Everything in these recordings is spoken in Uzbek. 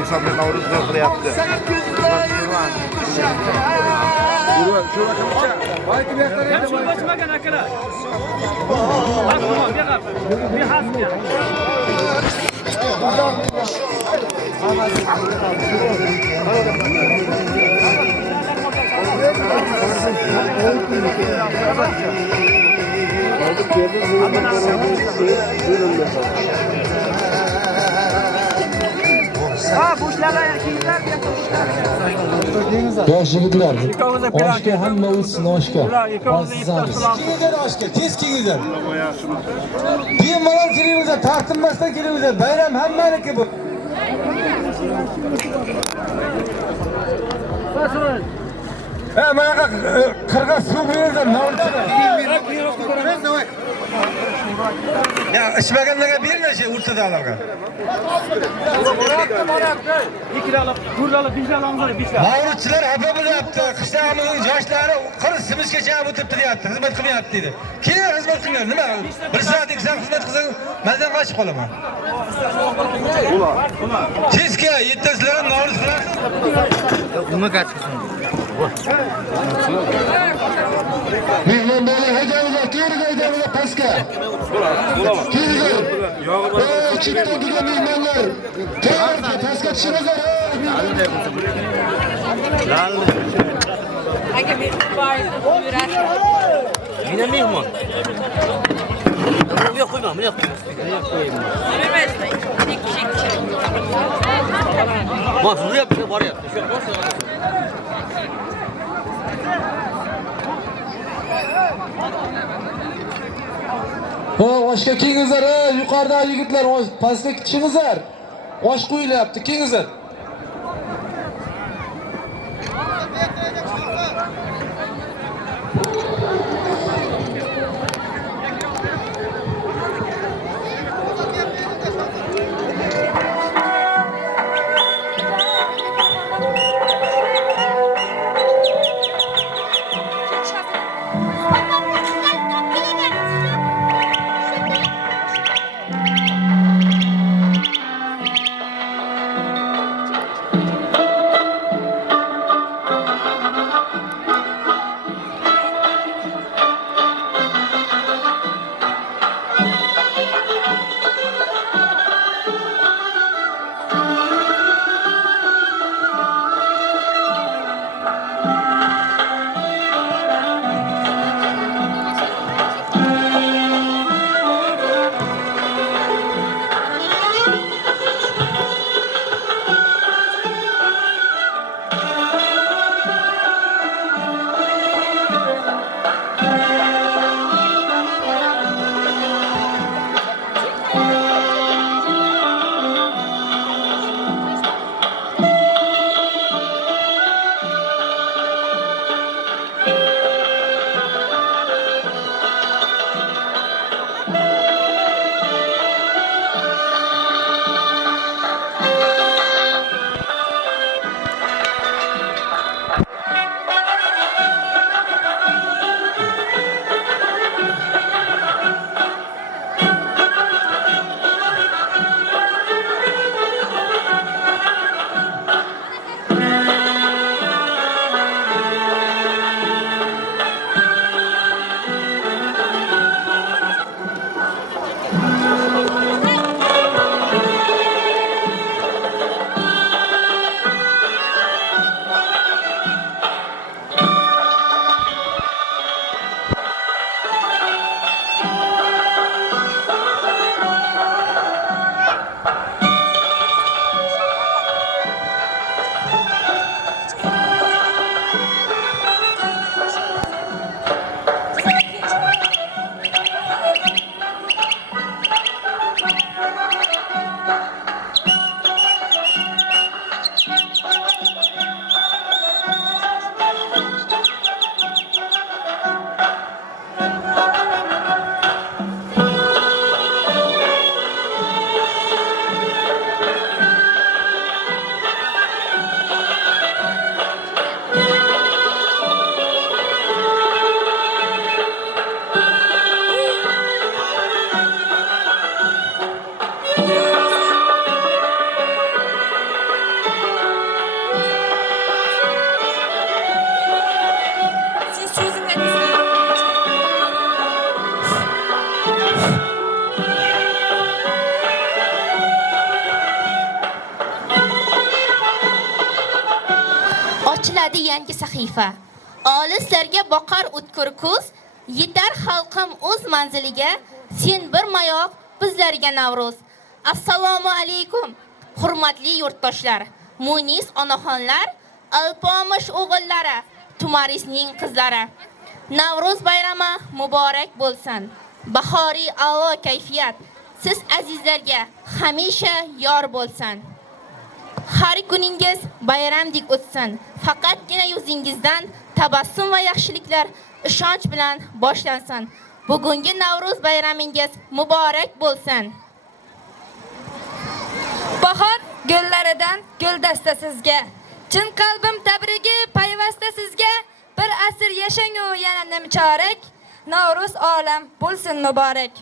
İnsanlar Navruz zırhlı yaptı. Yosh yigitlar, oshga hamma o'tsin oshga. Sizamiz. Kengizlar oshga, tez kengizlar. Bemalol kiringizlar, tartinmasdan kiringizlar. Bayram hammaniki bu. Mana qirg'iz suv beringizlar, navlchilar. Ya ishmaganlarga beringlar shu o'rtadalarga. Mavludchilar xafa bo'lyapti. Qishloqimizning yoshlari qirq simishgacha o'tibdi deyapti, xizmat qilmayapti deydi. Keyin xizmat qilinglar, nima? 1 soat 2 soat xizmat qilsang, mazdan qochib qolaman. Tezga yettasizlar ham mavlud qilasiz. Nima qachqisin? Mehmon bola haydanglar, haydanglar pastga. Kelinglar. Chipta turgan mehmonlar. Tayyorga pastga tushinglar. Aka mehmon bor, yurasiz. Meni mehmon. Bu yo'q qo'yma, buni yo'q. Yurmasmi? Ikki kishi. Ma, shuni yapib boryapti. Shu borsa. Oshga kengizlar, yuqoridagi yigitlar, pastga tushingizlar. Osh qo'yilyapti, kengizlar. yangi sahifa. Olislarga boqar o'tkir ko'z, yetar xalqim o'z manziliga, sen bir mayoq bizlarga Navruz. Assalomu alaykum, hurmatli yurtdoshlar, munis onaxonlar, alpomish o'g'illari, tumarisning qizlari. Navruz bayrami muborak bo'lsin. Bahoriy a'lo kayfiyat siz azizlarga hamisha yor bo'lsin. Har kuningiz bayramdek o'tsin. Faqatgina yuzingizdan tabassum va yaxshiliklar ishonch bilan boshlansin. Bugungi Navruz bayramingiz muborak bo'lsin. Bahor gullaridan guldasta sizga, chin qalbim tabrigi payvasta sizga. Bir asr yashang u yana nimchorak, Navruz olam bo'lsin muborak.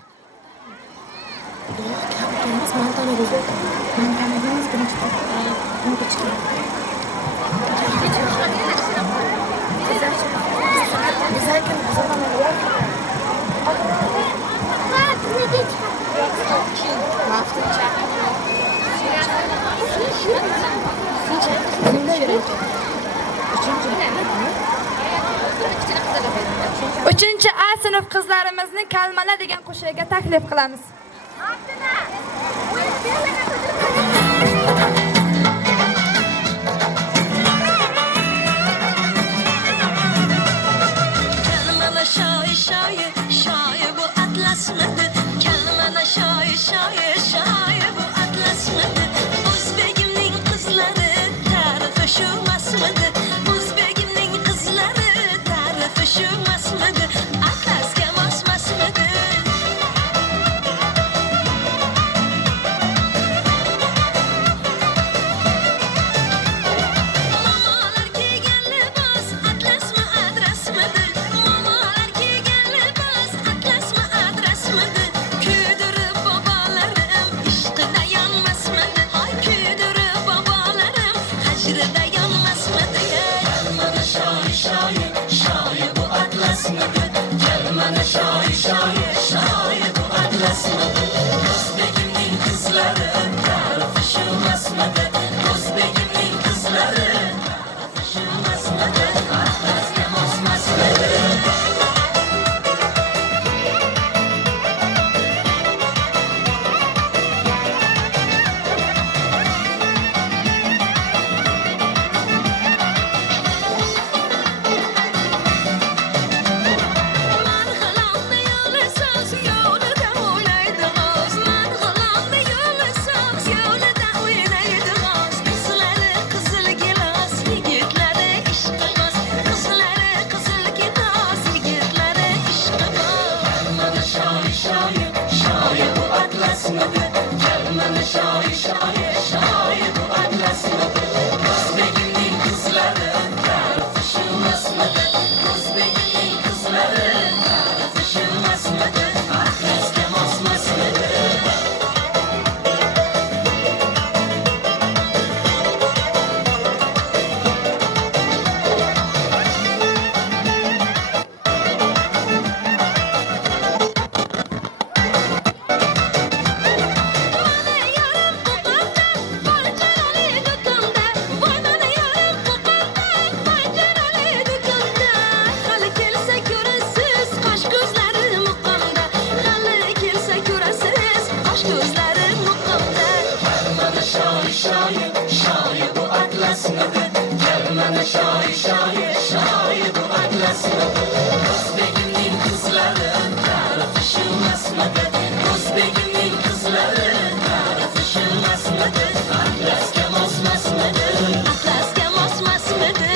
Uchinchi A sinf qizlarimizni Kalmala degan qo'shiqqa taklif qilamiz. Kalmala shoir shoir shoir bu atlasmidi. Kalmala shoir shoir shoir bu atlasmidi. O'zbegimning qizlari tarifi shu masmidi. O'zbegimning qizlari tarifi shu masmidi. Atlasga mosmasmidi. Mamalar kiygan libos atlasmi adresmidi. Mamalar kiygan libos atlasmi adresmidi. Kuydirib bobolarim ishqida yonmasmidi. Ay kuydirib bobolarim hajrida yonmasmidi. Kalmana shoir shoir shoir bu atlasmidi. Kalmana shoir shoir shoir bu atlasmidi. O'zbegimning qizlari tarifi shu masmidi. O'zbegimning qizlari tarifi shu masmidi. Atlasga mosmasmidi. Marg'ilonda yo'li soz, yo'lida o'ylaydi g'oz. Marg'ilonda yo'li soz, yo'lida o'ylaydi g'oz. Qizlari qizil gilos, yigitlari ishqiboz. Qizlari qizil gilos, yigitlari ishqiboz. Kalmana shoir shoir shoir bu atlasmidi. Kalmana shoir shoir shoir bu atlasmidi. O'zbegimning qizlari tarifi shu masmidi. O'zbegimning qizlari tarifi shu masmidi. Atlasga mosmasmidi. Mana yarim qo'qonda, panjarali do'konda. Voy mana yarim qo'qonda, panjarali do'konda. Hali kelsa ko'rasiz, qosh ko'zlari muqomda. Hali kelsa ko'rasiz, qosh ko'zlari muqomda. Kalmana shoir shoir shoir bu atlasmidi. Kalmana shoir shoir shoir bu atlasmidi. O'zbegimning qizlari tarifi shu masmidi. O'zbegimning qizlari tarifi shu masmidi. Atlasga mosmasmidi. Atlasga mosmasmidi.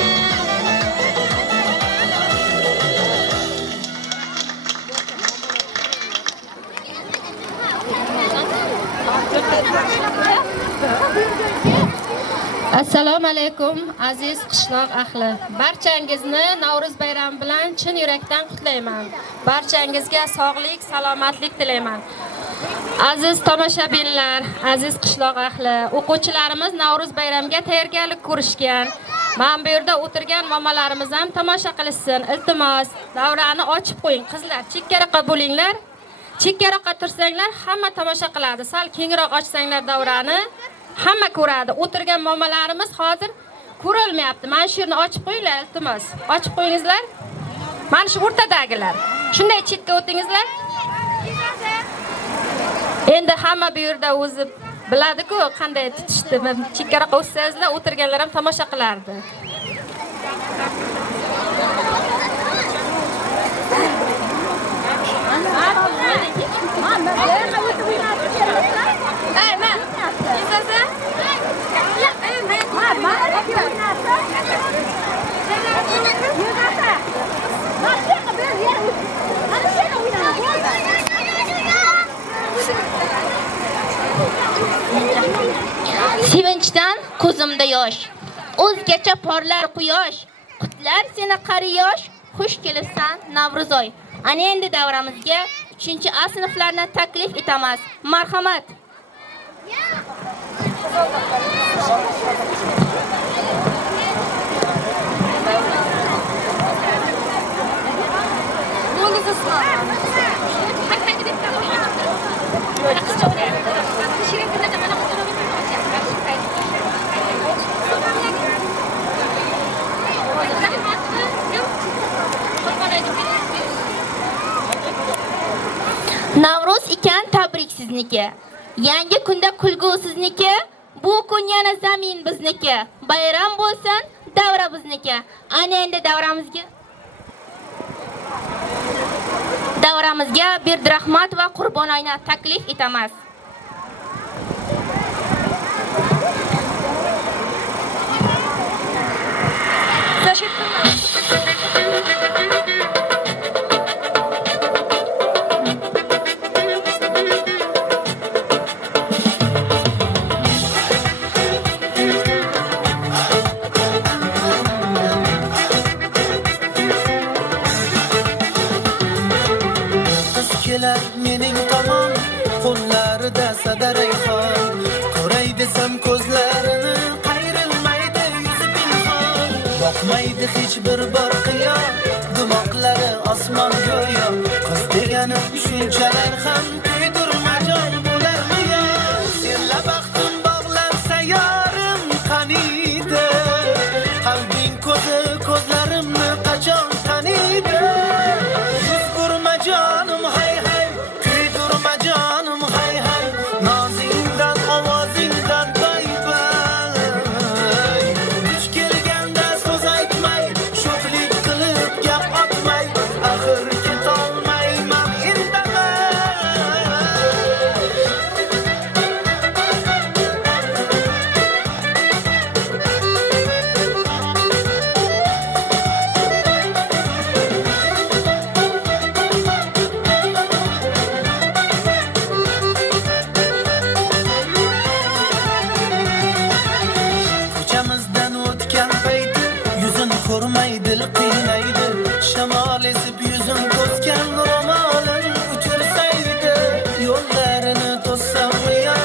Assalomu alaykum aziz qishloq ahli. Barchangizni Navruz bayrami bilan chin yurakdan qutlayman. Barchangizga sog'lik, salomatlik tilayman. Aziz tomoshabinlar, aziz qishloq ahli, o'quvchilarimiz Navruz bayramiga tayyorgarlik ko'rishgan. Men bu yerda o'tirgan momalarimiz ham tomosha qilishsin. Iltimos, davrani ochib qo'ying. Qizlar, chekkaroqqa bo'linglar. Chekkaroqqa tursanglar, hamma tomosha qiladi. Sal kengroq ochsanglar davrani hamma ko'radi. O'tirgan momalarimiz hozir ko'rilmayapti. Mana shu yerni ochib qo'yinglar, iltimos. Ochib qo'yingizlar. Mana shu o'rtadagilar. Shunday chetga o'tingizlar. Endi hamma bu yerda o'zi biladi-ku, qanday tutishdi. Chekkaroqqa o'tsangizlar, o'tirganlar ham tomosha qilardi. Sevinchdan ko'zimda yosh, o'zgacha porlar quyosh, qutlar seni qari yosh, xush kelibsan Navro'zoy. Ana endi davramizga 3-A sinflarni taklif etamiz. Marhamat. Navro'z ekan tabrik sizniki. Yangi kunda kulgu sizniki. Bu kun yana zamin bizniki. Bayram bo'lsin, davra bizniki. Ana endi davramizga Berdirahmat va Qurbonayni taklif etamiz. Mening tomon qo'llarida sadarayxon, ko'ray desam ko'zlarini qayrilmaydi yuzi pinhon, boqmaydi hech bir bor qiyo, dimoqlari osmon go'yo, qiz degani shunchalar ham kuydirmajon bo'larmi yo? Senla baxtim bog'lansa yorim qaniydi, qalbing ko'zi ko'zlarimni qachon taniydi? Yuz ko'rma jonim hay hay, kuydirma jonim hay hay, nozingdan ovozingdan bay-bay. Duch kelganda so'z aytmay, sho'xlik qilib gap otmay, axir ketolmayman indamay. Ko'chamizdan o'tgan payti yuzin ko'rmay dil qiynaydi, shamol esib yuzim to'sgan ro'molim uchirsaydi, yo'llarini to'ssam yo,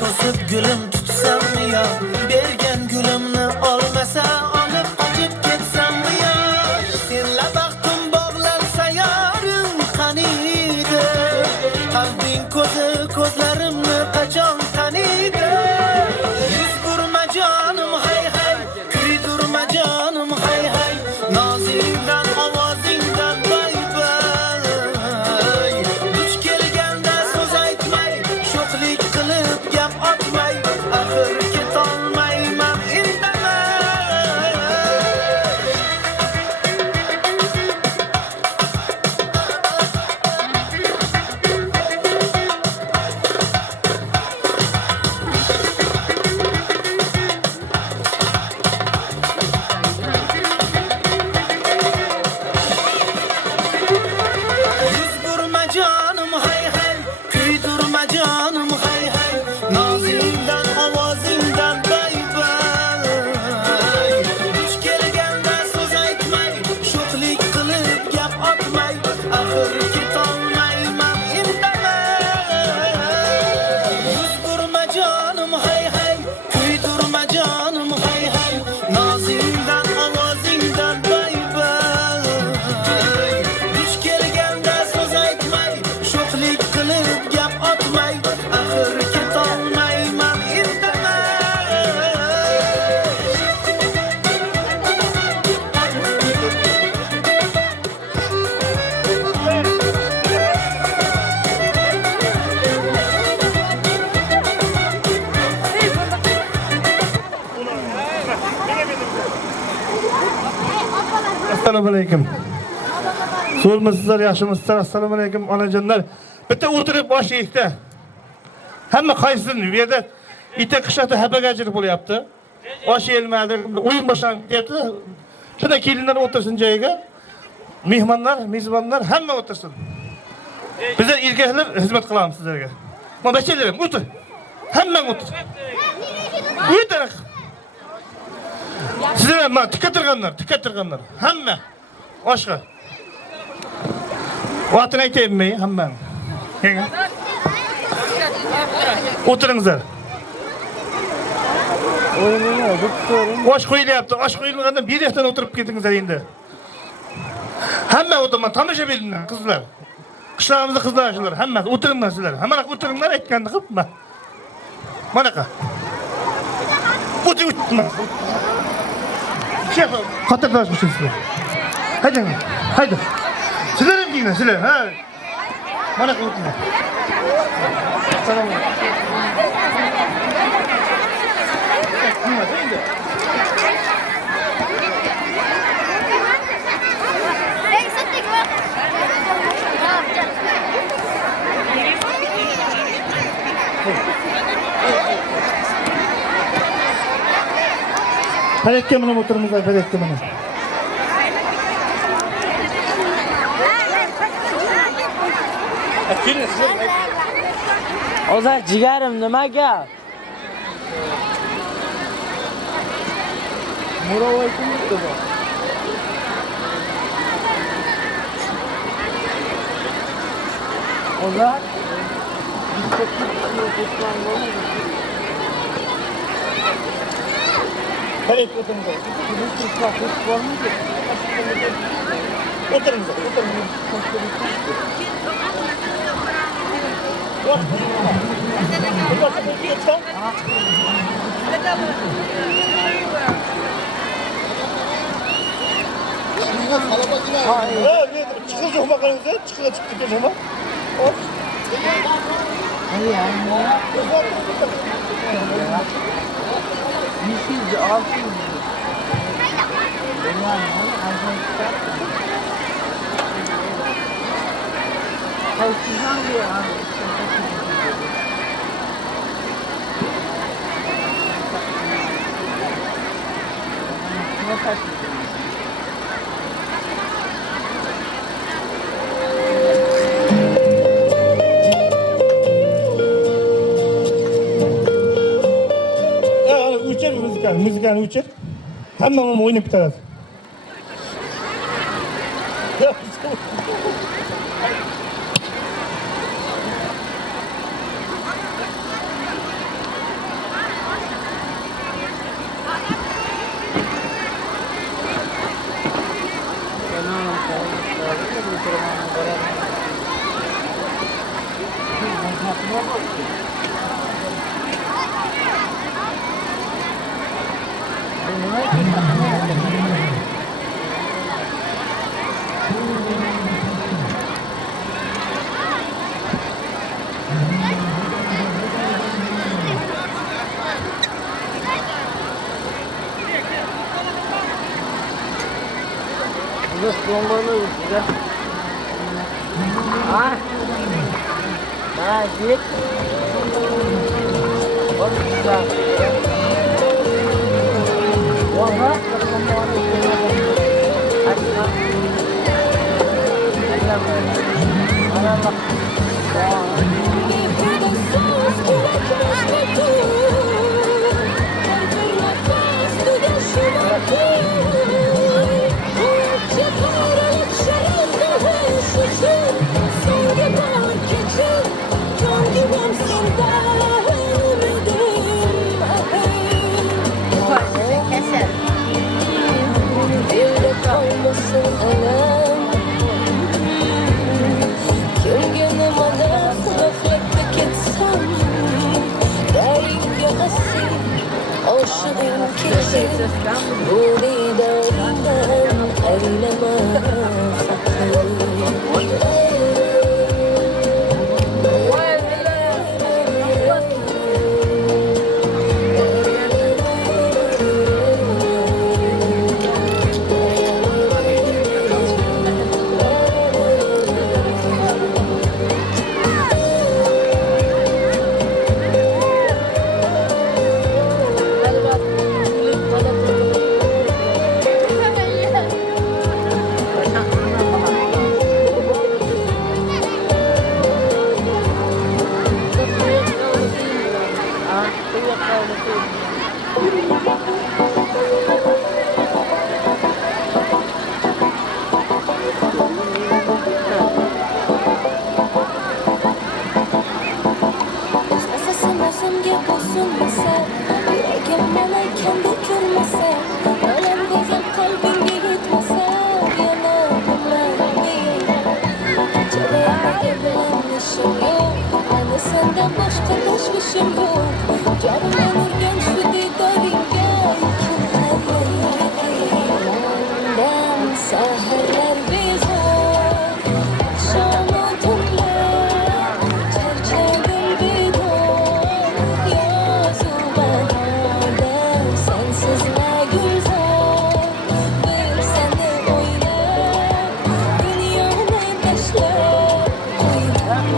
to'sib gulim tutsam yo, bergan gulimni olmasa olib qochib ketsam yo? Senla baxtim bog'lansa yorim qaniydi, qalbing ko'zi ko'zlarimni qachon taniydi? Yuz ko'rma jonim hay hay, kuydirma jonim hay hay, nozingdan ovozingdan bay-bay. Duch kelganda so'z aytmay, sho'xlik qilib gap otmay, axir ketolmayman indamay. Yuz ko'rma jonim hay hay, kuydirma jonim hay hay, nozingdan ovozingdan bay-bay. Duch kelganda so'z aytmay, sho'xlik qilib gap otmay, axir ketolmayman indamay. Yuz ko'rma jonim hay hay, kuydirma jonim hay hay, nozingdan ovozingdan bay-bay. Duch kelganda so'z aytmay, sho'xlik qilib gap otmay, axir ketolmayman indamay. Assalomu alaykum. So'rmasizlar, yaxshimisizlar? Assalomu alaykum onajonlar. Bitta o'tirib bosh yeyikda. Hamma qaysin bu yerda ita qishloqda habagajir bo'lyapti. Osh yelmadi, o'yin boshlanib ketdi. Shunda kelinlar o'tirsin joyiga. Mehmonlar, mezbonlar hamma o'tirsin. Bizlar erkaklar xizmat qilamiz sizlarga. Mana bachalarim o'tir. Hamma o'tir. O'tir. Sizlar mana tikka turganlar. Hamma oshqa. Vaqtini aytaymi hamma? Kelin. O'tiringizlar. Osh qo'yilyapti. Osh qo'yilmagandan bir yoqdan o'tirib ketingizlar endi. Hamma o'tirma, tomosha beringlar qizlar. Qishlog'imizda qizlar shular, hammasi o'tiringlar sizlar. Hamma o'tiringlar aytganini qilib. Manaqa. O'tirma. Shef, xotirlashmisiz sizlar. Haydi. Sizlar ham kelinglar, sizlar. Ha. Manaqa o'tiringlar. Assalomu alaykum. Paletga bilan o'tirmizlar, paletga bilan. Ozar jigarim nima gap? Murovoy kimdi bu? Ozar Palet o'tiringlar. O'tiringlar. Çıkılacak mı kalınca? Çıkılacak mı? Müzikani uçur. Hamma oynayıp bitiradi. bilan ishim yo'q, ana sendan boshqa tashvishim yo'q. Jonimdan urgan shu didoringga mendan saharlar bezor, oqshomu tunlar charchadim bedor. Yozu bahorda sensiz na gulzor, bir seni o'ylab dunyoni tashlab qo'ydim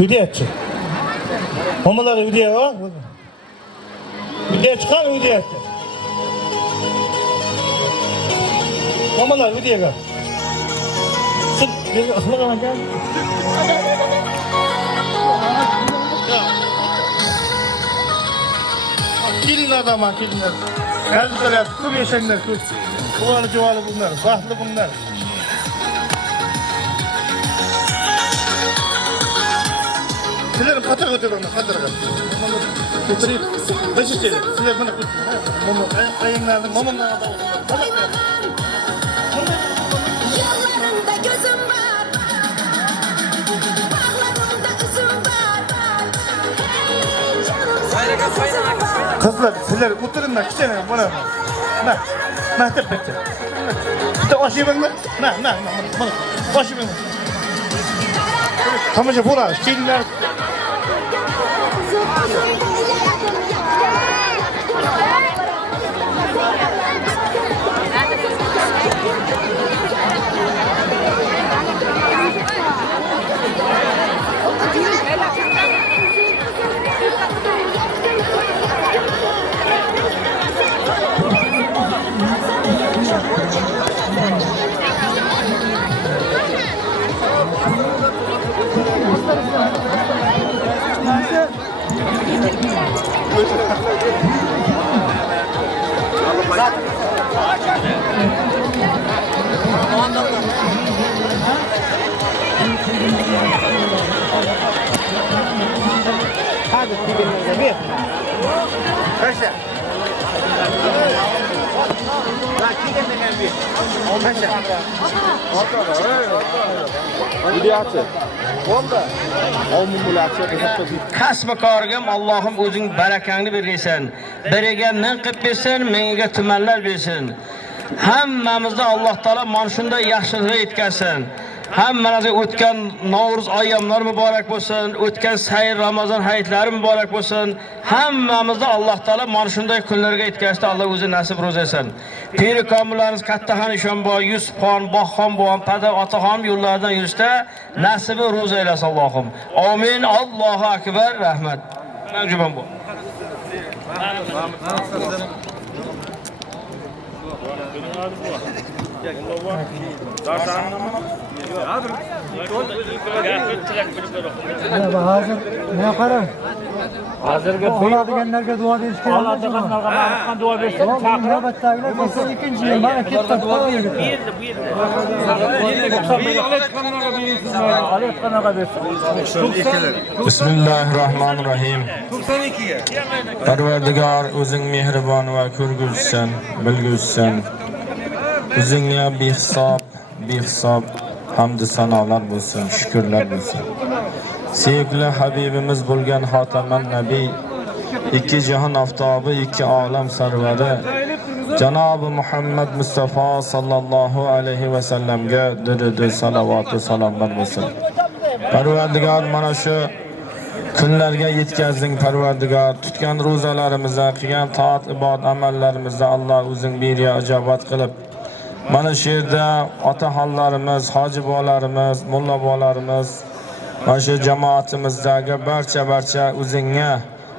Videochi. Mamalar video var. Video çıkar videochi. Mamalar video var. Siz bir aslına gel. Gelin adama gelinler. Geldiler, kub yaşanlar, kub. Kuvalı cuvalı bunlar, bahtlı bunlar. Sizler kaçak ötüyorlar, kaçak. Götüreyim. Beş içeri. Sizler bana götürün. Mama, ayınlarını, mamamlarını da olsun. Yollarında gözüm var, bağlarında üzüm var. Hey canım sensizim var. Kızlar, sizler oturun da küçene bana. Na, mehtap bekle. İşte aşıyı ben. Na, bana. Aşıyı ben. Tamaşa bura, şeyler. Kaçta? Lan kim gelmeden bir? Kaçta? Kasb korgim Allohim o'zing barakangni bergaysan. Biriga ming qilib bersin, menga tumanlar bersin. Hammamizda Alloh taolo mana shunday yaxshiliklar yetkazsin. Hammamizga o'tgan Navro'z ayyomlar muborak bo'lsin, o'tgan sayr Ramazon hayitlari muborak bo'lsin. Hammamizda Alloh taolo mana shunday kunlarga yetkazishda Alloh o'zi nasib ro'zaysin. Piri komillarimiz Kattaxon Ishonboy, Yusufxon, Boxxon bo'g'am, Pada otaxon yo'llaridan yurishda nasibi ro'za aylasin Allohim. Amin. Allohu akbar. Rahmat. Manjuban bu. Hozir ne qarang? Hozirgi oladiganlarga duo berish kerak. Oladiganlarga duo bersin. Navbatdagilar bo'lsa ikkinchi yil mana ketdi. Bismillahirrahmanirrahim. 92 ga. Parvardigor o'zing mehribon va ko'rguvchisan, bilguvchisan. O'zingga behisob hamd sanolar bo'lsin, shukrlar bo'lsin. Sevgili Habibimiz bo'lgan Xotaman Nabiy, ikki jahon oftobi, ikki olam sarvari Janobi Muhammad Mustafa sallallohu alayhi va sallamga durud, salovat va salomlar bo'lsin. Parvardigor mana shu kunlarga yetkazding Parvardigor. Tutgan ro'zalarimizda, qilgan toat ibod amallarimizda Alloh o'zing beriya ijobat qilib, mana shu yerda otaxonlarimiz, hoji bolalarimiz, mulla bolalarimiz, mana shu jamoatimizdagi barcha o'zingga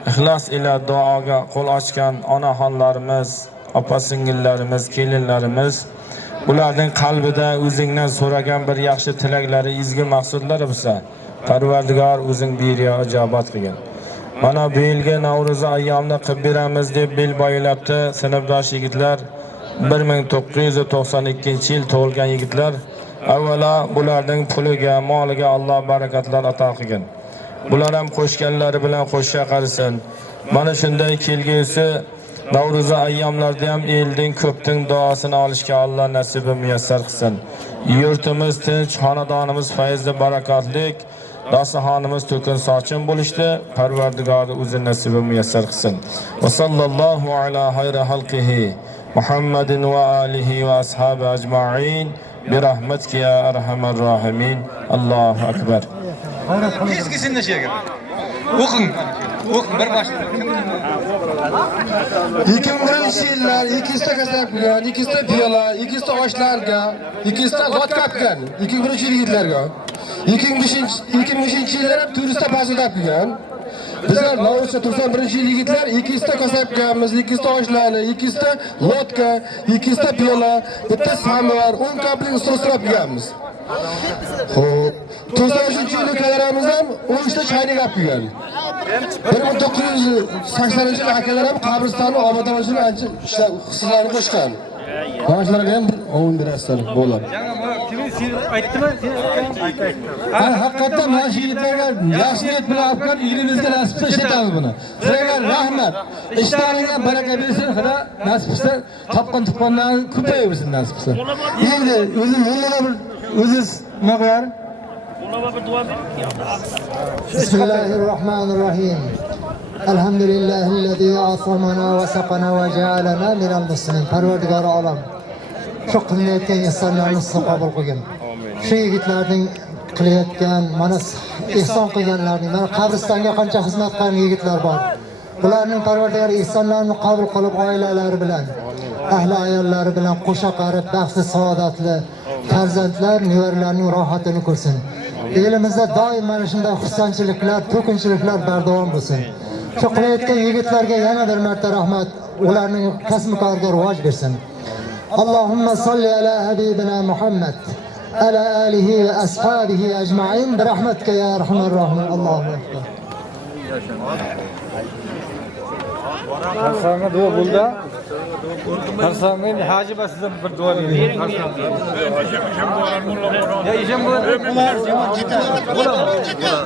ixlos ila duoga qo'l ochgan onaxonlarimiz, opa-singillarimiz, kelinlarimiz, ularning qalbida o'zingdan so'ragan bir yaxshi tilaklari, ezgu maqsadlari bo'lsa, Parvardigor o'zing beriya ijobat qilgin. Mana bu yilgi Navro'z ayyomini qilib beramiz deb bel boylabdi sinfdosh yigitlar. 1992-yil tug'ilgan yigitlar. Avvalo bularning puliga, moliga Alloh barakatlar ato qilgin. Bular ham qo'shganlari bilan qo'shsha qarisin. Mana shunday kelgusi Navro'z ayyomlarda ham elning ko'pning duosini olishga Alloh nasibi muyassar qilsin. Yurtimiz tinch, xonadonimiz fayzli, barakatlik, dasturxonimiz to'kin sochin bo'lishdi. Parvardigor o'zi nasibi muyassar qilsin. Va sallallohu ala xayri xalqihi Muhammadin va alihi va ashabi ajma'in bi rahmatika ya arhamar rohimin. Allohu akbar. Keskisinda she'rga. O'qing bir boshdan. 2001-yillar 200 ta kasab qilgan, 200 ta piyola, 200 ta oshlarga, 200 ta vodka qilgan, 2001-yillarga. 2005-yillar ham 400 ta pasodab qilgan. Bizlar Navro'zda 91-yil yigitlar 200 ta kasab qilganmiz, 200 ta oshlarni, 200 ta vodka, 200 ta piyola, bitta samovar, 10 komplekt ustoslab qilganmiz. Xo'p, 93-yil akalarimiz ham 13 ta chaynak olib kelgan. 1980-yil akalar ham qabristonni obodonlashni ancha ishlar hislarni qo'shgan. Yoshlarga ham ovun berasizlar bo'ladi. Aytdimi? Haqiqatan mana shu yigitlarga yaxshi niyat bilan olgan elimizga nasib qilsa ishlatamiz buni. Sizlarga rahmat. Ishlaringizga baraka bersin, Xudo nasib qilsa topgan-tuqqanlarni ko'payaversin nasib qilsa. Endi o'zim o'ziz nima qo'yar? Bismillahirrohmanirrohim. Alhamdulillahillazi asamana va saqana va ja'alana minal muslimin. Parvardigor olam. Shu qilayotgan insonlarni qabul qilgin. Shu yigitlarning qilayotgan mana ihson qilganlarning mana qabristonga qancha xizmat qilgan yigitlar bor. Bularning Parvardigor ihsonlarini qabul qilib oilalari bilan, ahli ayollari bilan qo'sha qarib, baxtli, saodatli farzandlar, nevarlarning rohatini ko'rsin. Elimizda doim mana shunday xursandchiliklar, to'kinchiliklar bardavom bo'lsin. Shu qilayotgan yigitlarga yana bir marta rahmat, ularning kasb-koriga rivoj bersin. Allohumma salli ala habibina Muhammad ala alihi va ashabihi ajma'in bi rahmatika ya arhamar rohimin. Allohu akbar. Hasanga duo bo'ldi. Hasanga hoji basidan bir duo bering. Ya ishim bo'ldi.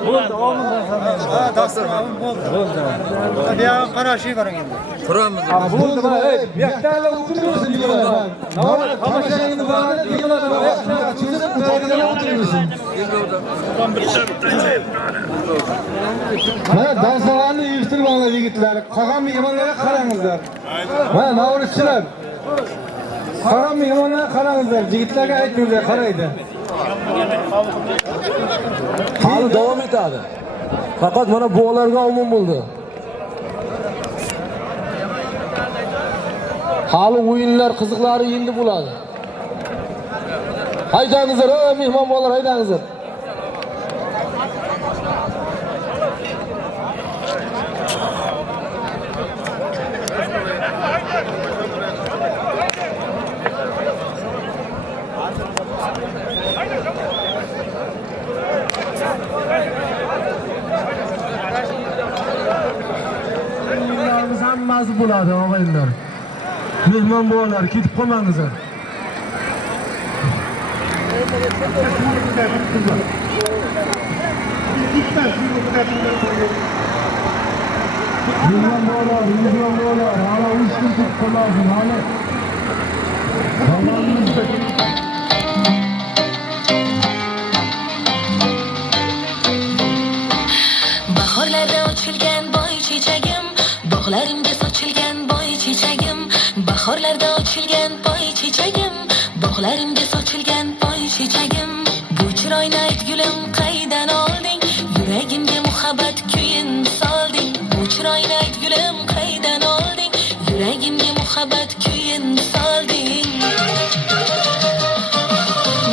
Bo'ldi, omin Hasan. Ha, dasturxon bo'ldi. Bo'ldi. Bu yoqqa qarashib boring endi. Turamiz. Bo'ldi, mana ey, bu yoqda o'tiribsiz diyorlar. Navbat tomoshabinni boradi, diyorlar. O'tiribsiz. Mana dasturxonni yig'ishtirganlar yigitlar. Qolgan mehmonlarga qarangizlar. Mana Navro'zchilar. Qolgan mehmonlarga qarangizlar. Yigitlarga aytingizlar, qaraydi. Hali davom etadi. Faqat mana bularga omon bo'ldi. Hali o'yinlar qiziqlari endi bo'ladi. Haydangizlar, ey mehmon bolalar, haydangizlar. nasib bo'ladi og'aylar. Mehmon bolalar ketib qolmangizlar. Mehmon bolalar, hala uch kun ketib qolmasin, hala. Bahorlarda ochilgan boy chechagim, bog'larimga sochilgan boy chechagim. Bahorlarda ochilgan boy chechagim, bog'larimga sochilgan boy chechagim. Bu chiroyni aytgulim qaydan olding? Yuragimga muhabbat kuyin solding. Bu chiroyni aytgulim qaydan olding? Yuragimga muhabbat kuyin solding.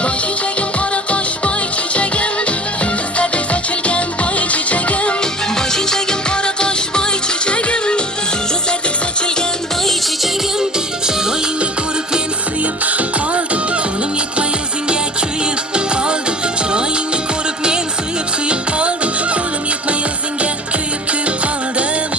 Boy chechagim qora qosh boy chechagim, yulduzlardek sochilgan boy chechagim. Boy chechagim qora qosh boy chechagim, yulduzlardek sochilgan boy chechagim. Chiroyingni ko'rib men suyib qoldim, qo'lim yetmay o'zingga kuyib qoldim. Chiroyingni ko'rib men suyib qoldim, qo'lim yetmay o'zingga kuyib qoldim.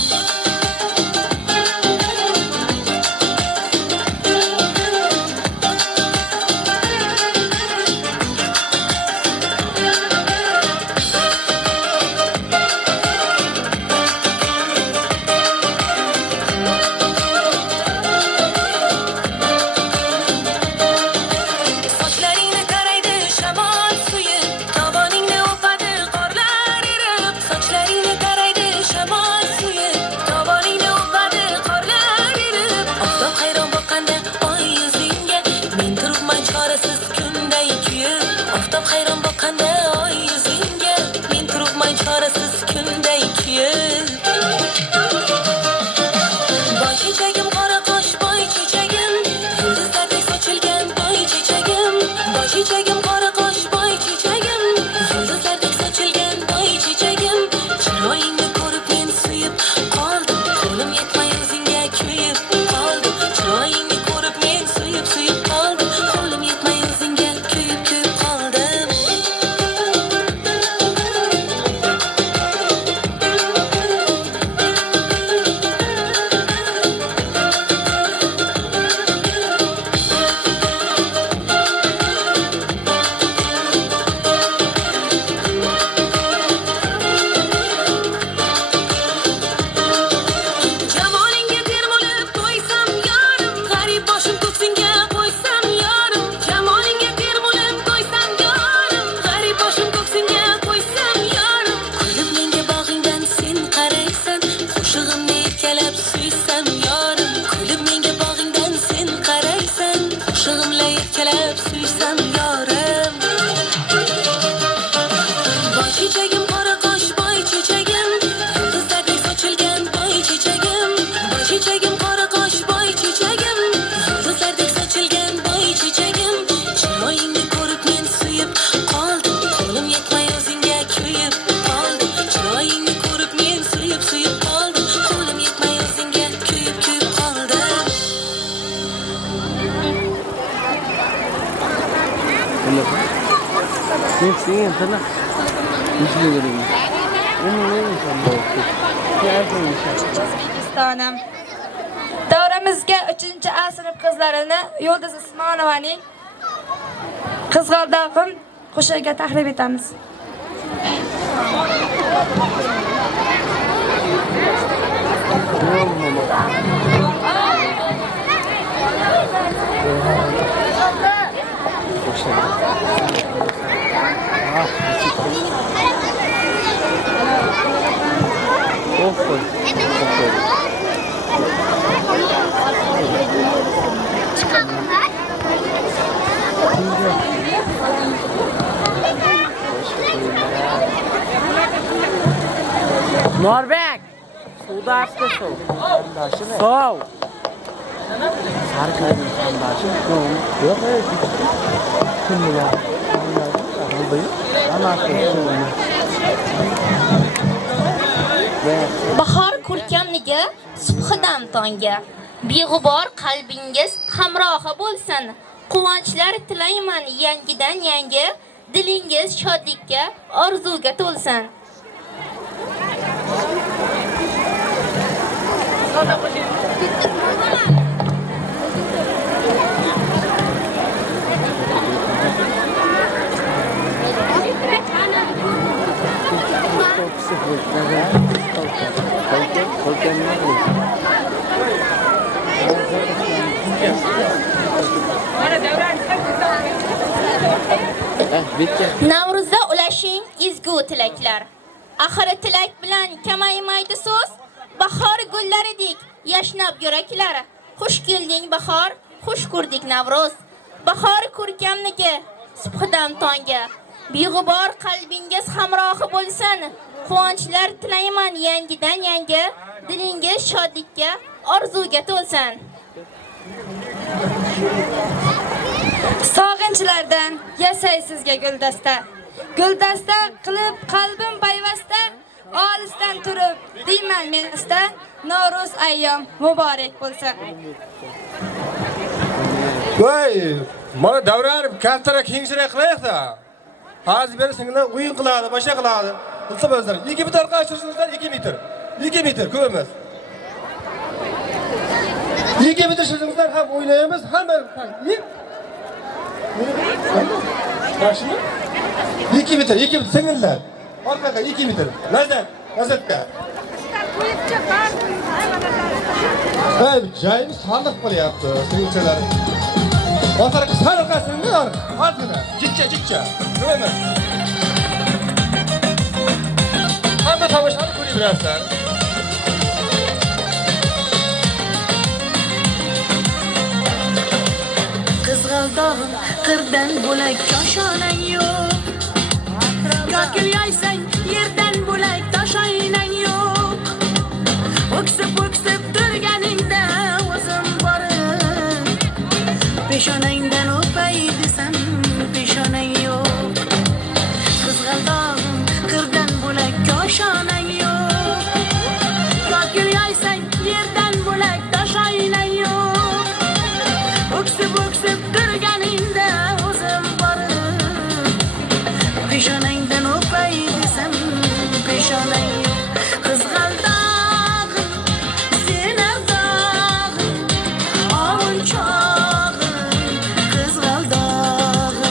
Sochlaringni taraydi shamol suyi, toboningni o'padi qorlar erib. Sochlaringni taraydi shamol suyi, toboningni o'padi qorlar erib. Oftob hayron boqqanda oy yuzingga, men turibman chorasiz kunday kuyib. Oftob hayron boqqanda oy yuzingga, men turibman chorasiz kunday kuyib. Boy chechagim qora qosh boy chechagim, yulduzlardek sochilgan boy chechagim. Boy chechagim qora qosh boy chechagim, yulduzlardek sochilgan boy chechagim. Chiroyingni ko'rib men suyib qoldim, qo'lim yetmay o'zingga kuyib qoldim. Chiroyingni ko'rib men suyib qoldim, qo'lim yetmay o'zingga kuyib qoldim. Jamolingga termulib qo'ysam yorim, g'arib boshim ko'ksingga qo'ysam yorim. Jamolingga termulib qo'ysam yorim, g'arib boshim ko'ksingga qo'ysam yorim. Kulib menga bog'ingdan sen qaraysan, qo'shig'imni erkalab suysam yorim. Kulib menga bog'ingdan sen qaraysan, qo'shig'imla erkalab suysam yorim. Boy chechagim qora qosh boy chechagim, yulduzlardek sochilgan boy chechagim. Boy chechagim qora qosh boy chechagim, yulduzlardek sochilgan boy chechagim. Chiroyingni ko'rib men suyib qoldim, qo'lim yetmay o'zingga kuyib qoldim. Chiroyingni ko'rib men suyib qoldim, qo'lim yetmay o'zingga kuyib qoldim. O'zbekistonim. Davramizga 3-A sinf qizlarini Yulduz Usmonovaning Qizg'aldoqim qo'shigiga taklif etamiz. Norbek, suvda asta suv. Sov. Sarklading qandashim. Yo'q, kim bilan? Bahor ko'rkamligi subhidan tongga, beg'ubor qalbingiz hamrohi bo'lsin. Quvonchlar tilayman yangidan yangi, dilingiz shodlikka, orzuga to'lsin. Navruzda ulashing izgu tilaklar. Axiri tilak bilan kamaymaydi so'z. Bahor gullaridek yashnab yuraklar. Xush kelding bahor, xush ko'rdik Navruz. Bahor ko'rkamniki subhdan tongga. Beg'ubor qalbingiz hamrohi bo'lsin. Quvonchlar tilayman yangidan yangi. Dilingiz shodlikka, orzuga to'lsin. Sog'inchlardan yasay sizga guldasta. Guldasta qilib qalbim payvasta. Olisdan turib deyman men usta. Navro'z ayyom muborak bo'lsin. Voy, mana davrar kattaroq kengchiroq qilayapti. Hozir beri singlar o'yin qiladi, boshqa qiladi. Iltimoslar, 2 metr qashirsinizlar, 2 metr. 2 metr ko'p emas. 2 metr shirinlar ham o'ynaymiz, hamma. Yaxshimi? 2 metr singillar. Orqaga 2 metr. Nazarda. Hey, joyimiz saliq qilyapti, singilchalar. Otarqa sarqasini ozgina, jichcha. Ko'raman. Hamma tomoshani ko'raverasizlar. Qizg'aldog'im qirdan bo'lak koshonang yo'q. Yoki yaysang yerdan bo'lak toshoynang yo'q. O'ksib turganingda o'zim borib peshonangdan o'pay desam peshonang yo'q. Qizg'aldog'im qirdan bo'lak koshonang yo'q. Yoki yaysang yerdan bo'lak toshoynang yo'q. O'ksib turganingda o'zim borib peshonangdan o'pay desam peshonang yo'q. Qizg'aldog'im sen ardog'im ovunchog'im. Qizg'aldog'im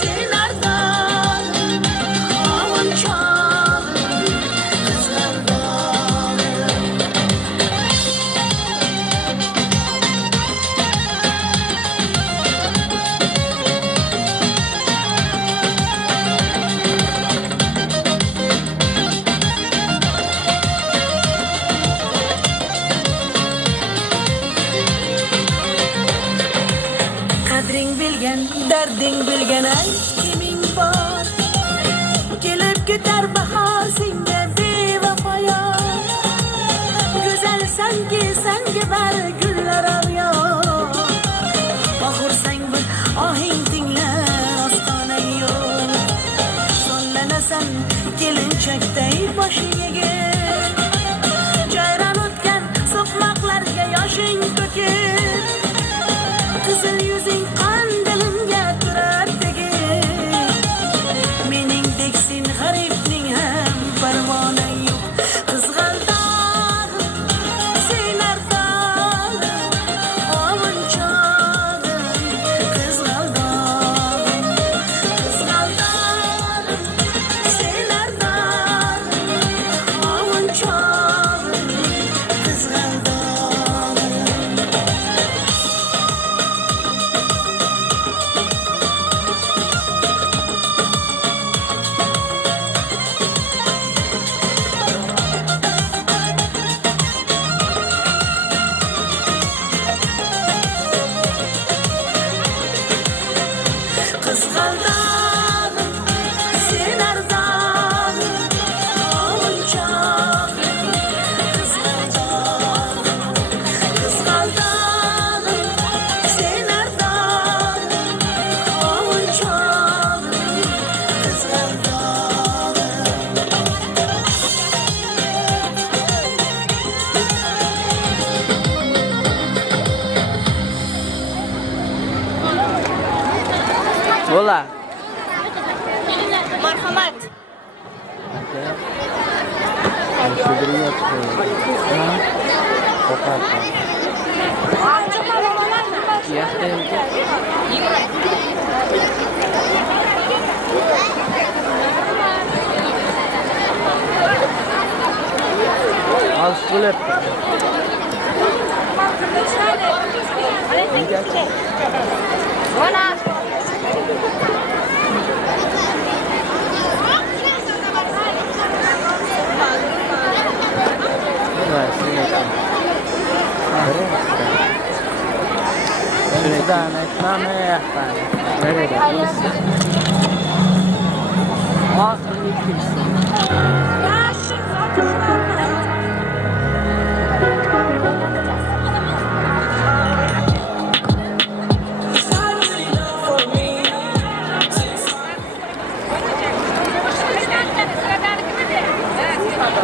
sen ardog'im ovunchog'im. Qadring bilgan, darding bilgan ayt kiming bor. Kelib ketar bahor senga bevafo. Go'zalsanki senga bar gullar avyor. Oxursang bir ohing tinglar ostonang yo'q. Sonlanasan kelinchakday boshiga. Jayron o'tgan so'qmoqlarga yoshing to'kib. Qizil yuzing qon dilimga turar tegib. Meningdek sen g'aribning ham parvonang yo'q. Qizg'aldog'im sen ardog'im ovunchog'im. Qizg'aldog'im sen ardog'im ovunchog'im. Qizg'aldog'im sen ardog'im ovunchog'im. Qizg'aldog'im sen ardog'im ovunchog'im. Bo'la. Marhamat. bo'lib. Şuradan etmem ayaktan. Nerede? Aklını kimsin?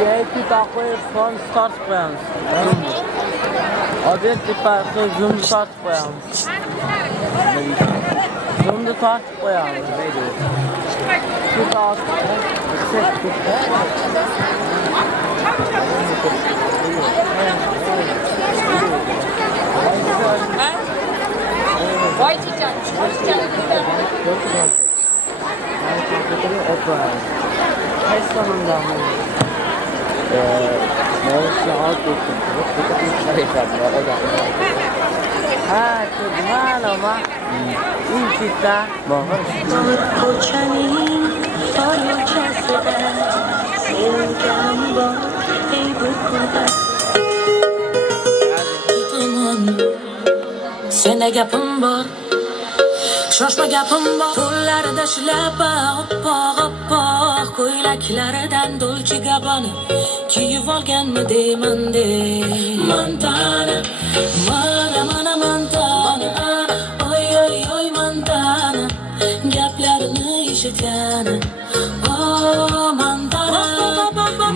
Yeki takıyı son start koyalım. Odetli parkı zoom start koyalım. Zoom'da start koyalım. Şu altı. Vay çiçek. Kaç sonunda mı? Neyse altı. Ha, çok ama. İyi kitle. Sende gapim bor, shoshma gapim bor. Qo'llarida shlapa, oppoq ko'ylaklaridan Dolce Gabbana kiyib olganmi deyman de. Montana, mana Montana, oy Montana, gaplarini eshitgani. Oh Montana,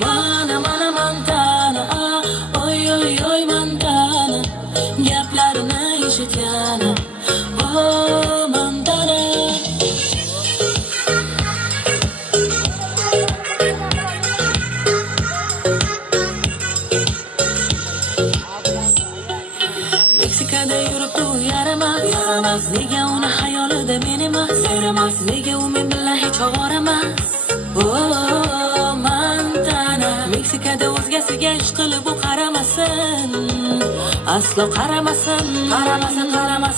mana Montana, oy Montana, gaplarini eshitgani. Oh Montana. Meksikada yuribdi u yaramas, nega uni xayolida men emas, nega u men bilan hech ovora emas. Oh Montana, Meksikada o'zgasiga ish qilib u qaramasin, aslo qaramasin.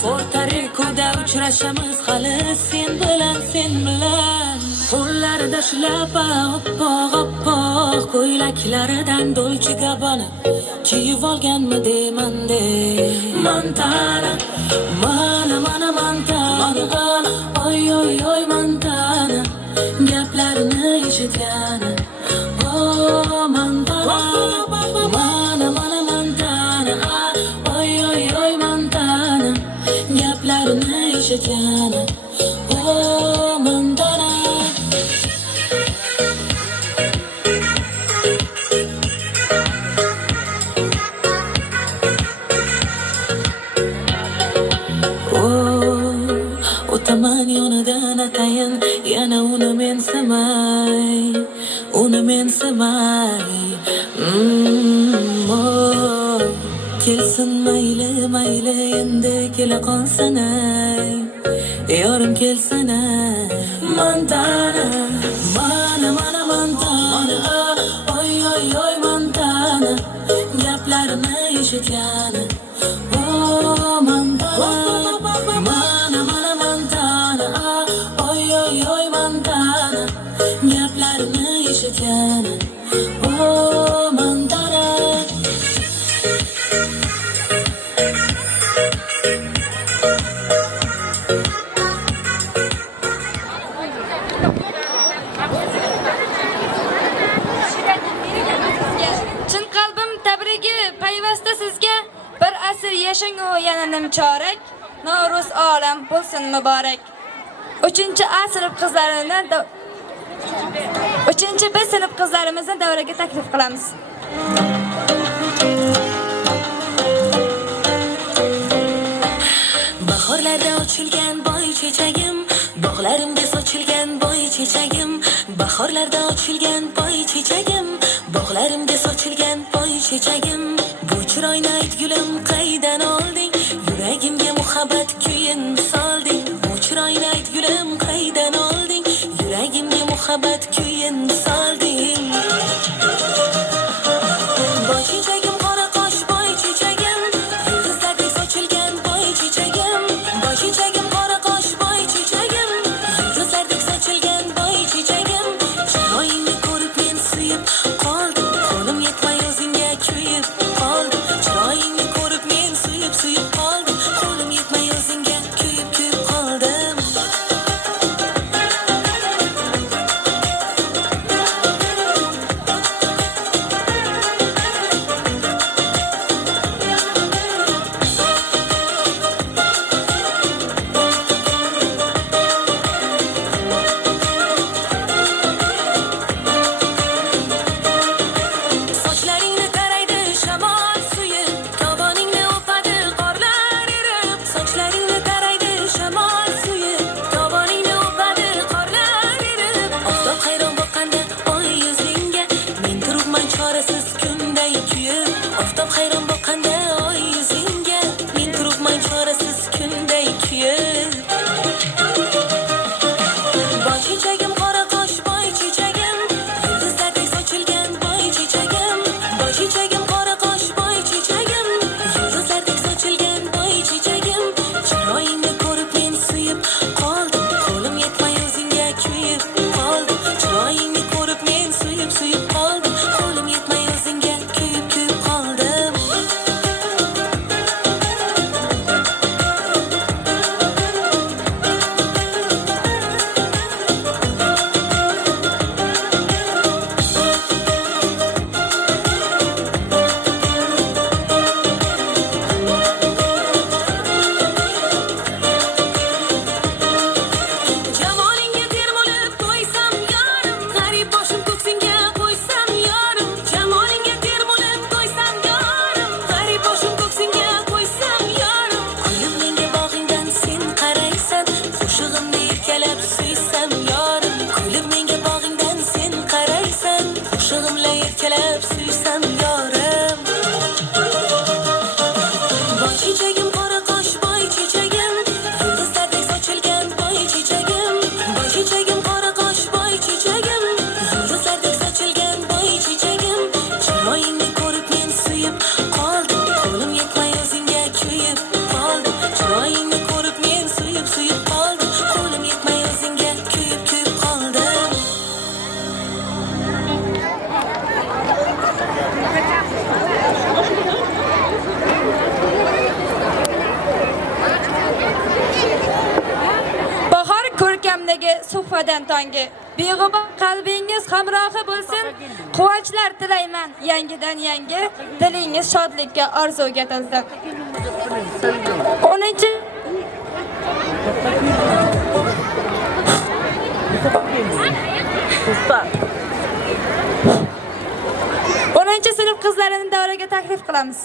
Puerto Ricoda uchrashamiz hali sen bilan. Qo'llarida shlapa, oppoq ko'ylaklaridan Dolce Gabbana kiyib olganmi deyman de. Montana, mana Montana, oy Montana, gaplarini eshitgani. Oh Montana, mana Montana, oy Montana, gaplarini eshitgani. Oh Montana. O'taman yonidan atayin, yana uni men semay. Kelsin mayli endi kela qolsanay, yorim kelsanay. Montana, mana Montana, oy Montana, gaplarini eshitgani. Oh Montana, mana Montana, oy Montana, gaplarini eshitgani. Oh Montana. Chin qalbim tabrigi payvasta sizga. Bir asr yashang u yana nimchorak. Navro'z olam bo'lsin muborak. 3-B sinf qizlarimizni davraga taklif qilamiz. Bahorlarda ochilgan boy chechagim, bog'larimda sochilgan boy chechagim. Bahorlarda ochilgan boy chechagim, bog'larimda sochilgan boy chechagim. Bu chiroyni aytgulim qaydan olding? Yuragimga muhabbat kuyin solding. Bu chiroyni aytgulim qaydan olding? Yuragimga muhabbat kuyin solding. Boy chechagim vafodan tongi. Beg'ubor qalbingiz hamrohi bo'lsin. Quvonchlar tilayman yangidan yangi. Dilingiz shodlikka, orzuga to'lsin. 10 sinf qizlarini davraga taklif qilamiz.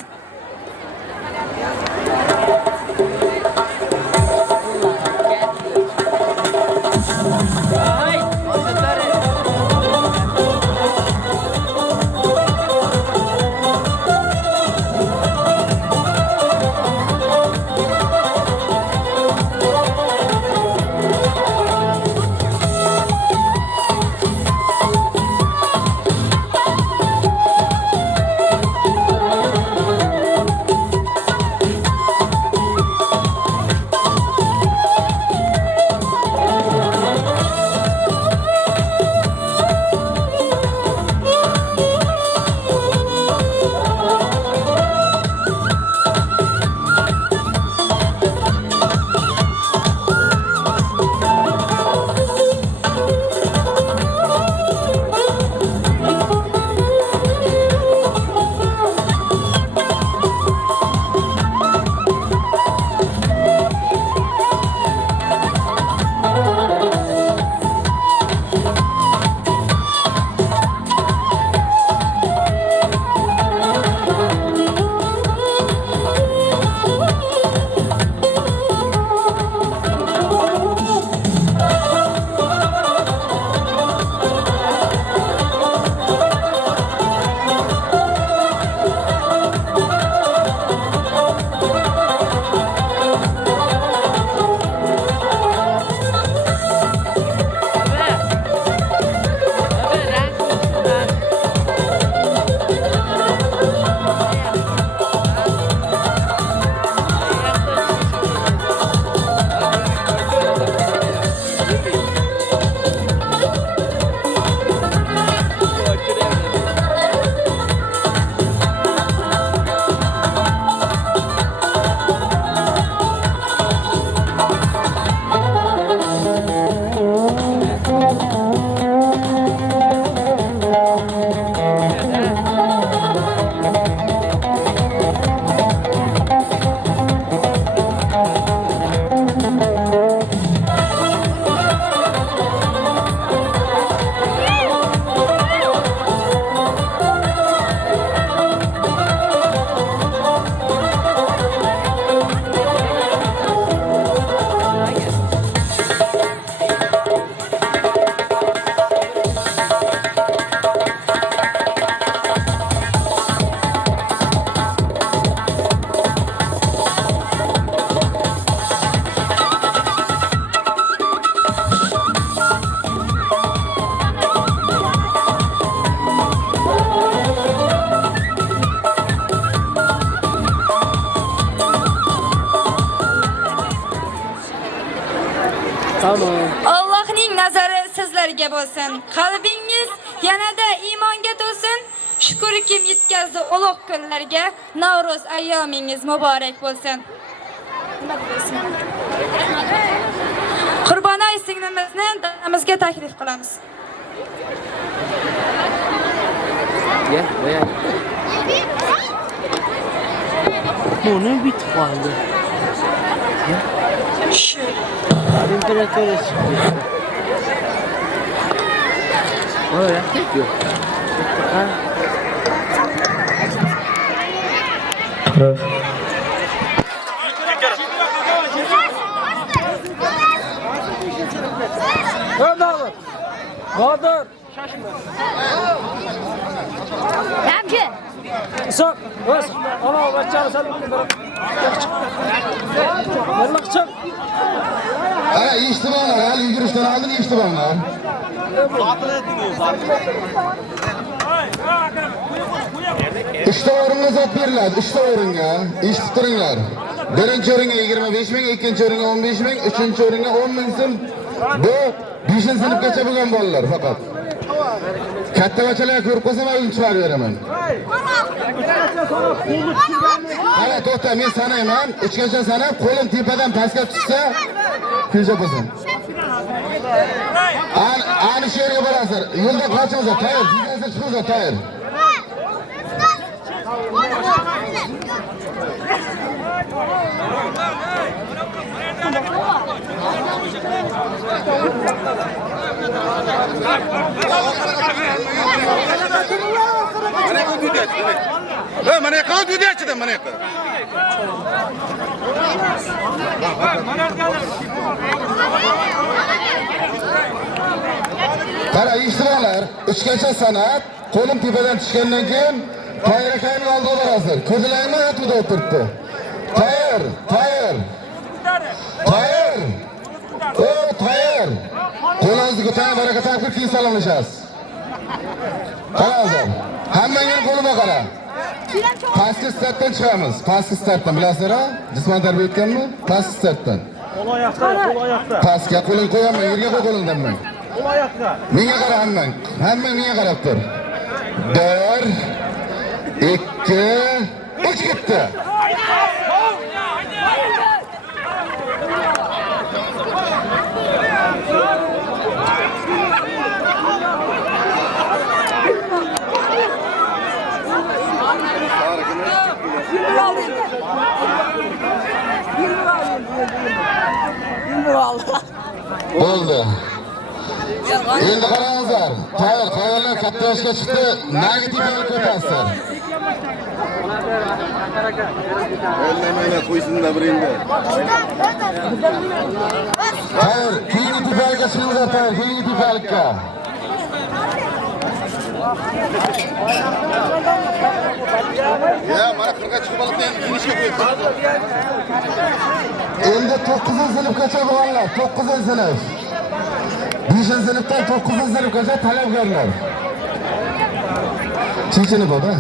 Allohning nazari sizlarga bo'lsin. Qalbingiz yanada iymonga to'lsin. Shukrki yetkazdi ulug' kunlarga. Navro'z ayyomingiz muborak bo'lsin. Qurbonay singlimizni damimizga taklif qilamiz. Buni bitib qoldi. Temperatura chiqdi. Mana yo'q. Qodir. Yaxshi. Isoq, o'z, ana bachchani sal Nirliqchi. Ana eshitibanglar, hali yugurishdan oldin eshitibanglar. Uchta o'ringa zot beriladi, uchta o'ringa. Eshitib turinglar. Birinchi o'ringa 25 ming, ikkinchi o'ringa 15 ming, uchinchi o'ringa 10 ming so'm. Bu 5-sinfgacha bo'lgan bolalar faqat. Katta bachalarga ko'rib qolsam, o'zim chiqarib beraman. Ana to'xta, men sanayman. 3gacha sanab, qo'lim tepadan pastga tushsa, kunja bo'lsin. Ani shu yerga borasizlar. Yo'lda qochingizlar, tayyor. Sizlar chiqingizlar, tayyor. Mana yoqqa o'taychi-da, mana yoqqa. Qara, eshitinglar. 3gacha san'at, qo'lim tepadan tushgandan keyin tayyorliklarni oldiga borasizlar. Ko'zlaringni yotibda o'tiribdi. Tayyor, tayyor. Tayyor. Tayyor. Qo'lingizni ko'taring, baraka topib keyin salomlashasiz. Qaranglar. Hammanglar qo'lima qara. Pastki startdan chiqamiz. Pastki startdan bilasizlar-a? Jismoniy tarbiya o'tganmi? Pastki startdan. Qo'l oyoqda, qo'l oyoqda. Pastga qo'ling qo'yaman, yerga qo'y qo'lingdan men. Qo'l oyoqda. Menga qara hammang. Hammang menga qarab tur. 1 2 3 ketdi. Bo'ldi. Endi qarangizlar. Tayyor, qo'ylar katta yoshga chiqdi. Negativni ko'tarsin. Mana qo'ysinda bir endi. Tayyor, keyingi tepalikka chiqingizlar, tayyor, keyingi tepalikka. Ya, mana qirqa chiqib olibdi, endi finishga qo'yibdi. Endi 9-sinfgacha bo'lganlar, 9-sinf. 5-sinfdan 9-sinfgacha talabgorlar. Chechini baba.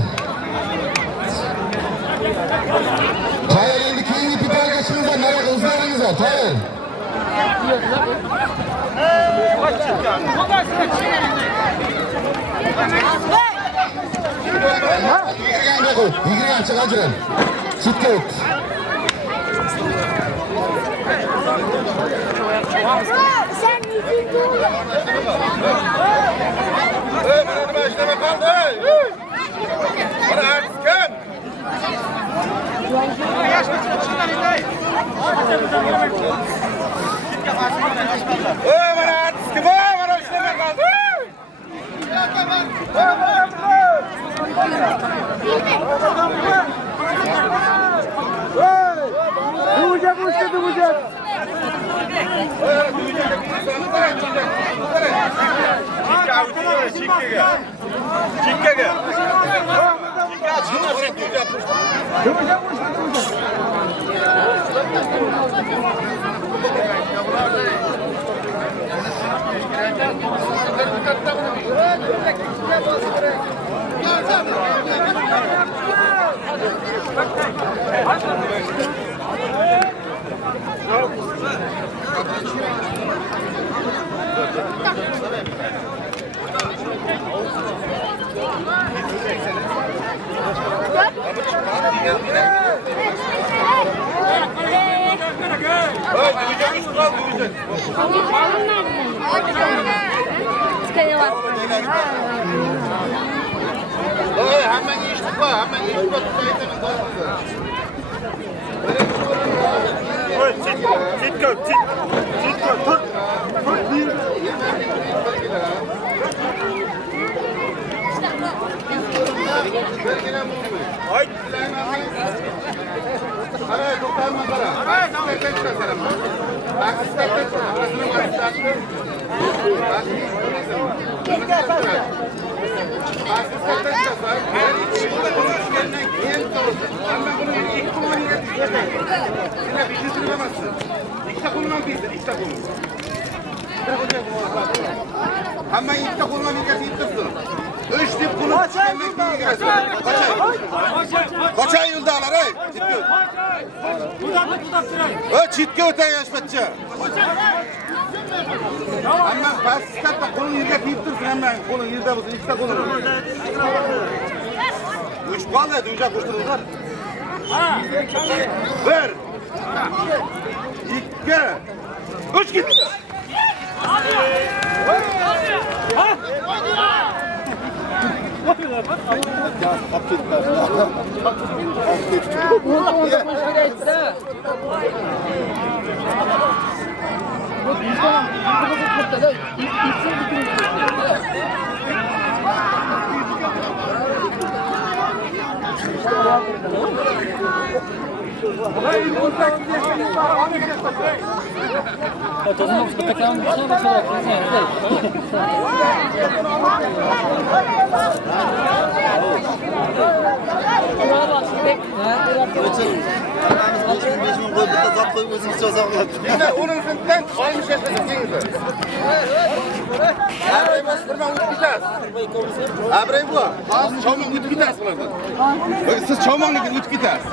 Tayyor, endi keyingi tepalikka chiqingizlar, nariga o'zlaringizlar, tayyor. Yigirmanga qo'y, 20 chiq ajrin. Chetga o't. Mana nima ishlamay qoldi? Mana artiskan. Mana artiskan, mana ishlamay qoldi. Duvacak uçtu, duvacak. Hammangi ish qilma, hammangi ish qilma. Chitko, tut. Ay. Qara, to'xtama qara. Hamma ikkita qo'lman egasiga tursin. 3 deb qo'lib chiqqandan keyin egasiga. Qochay yo'ldalar, ey. Chitga o'tay yoshbatcha. Hamma past katta qo'lni yerga tiyib tursin, hamma qo'lni yerda bo'lsin, ikkita qo'lni. 3 qoldi, unja qo'shtiringlar. 1 2 3 ketdi. Siz Chomonga o'tib ketasiz.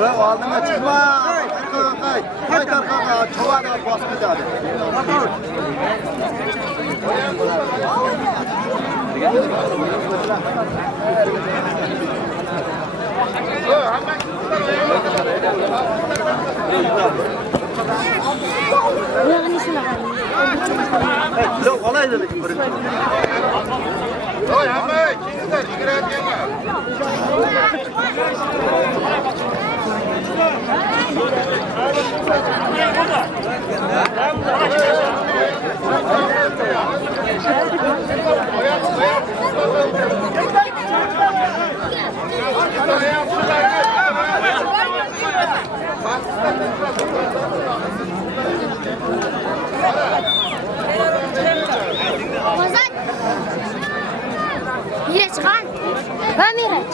Yok aldığına çıkma. Kayt arkaya çuvada basıp gidelim. Yok olay dedik. Oy hamma ikizler yigiradiganlar. Miraç Khan va Miraç.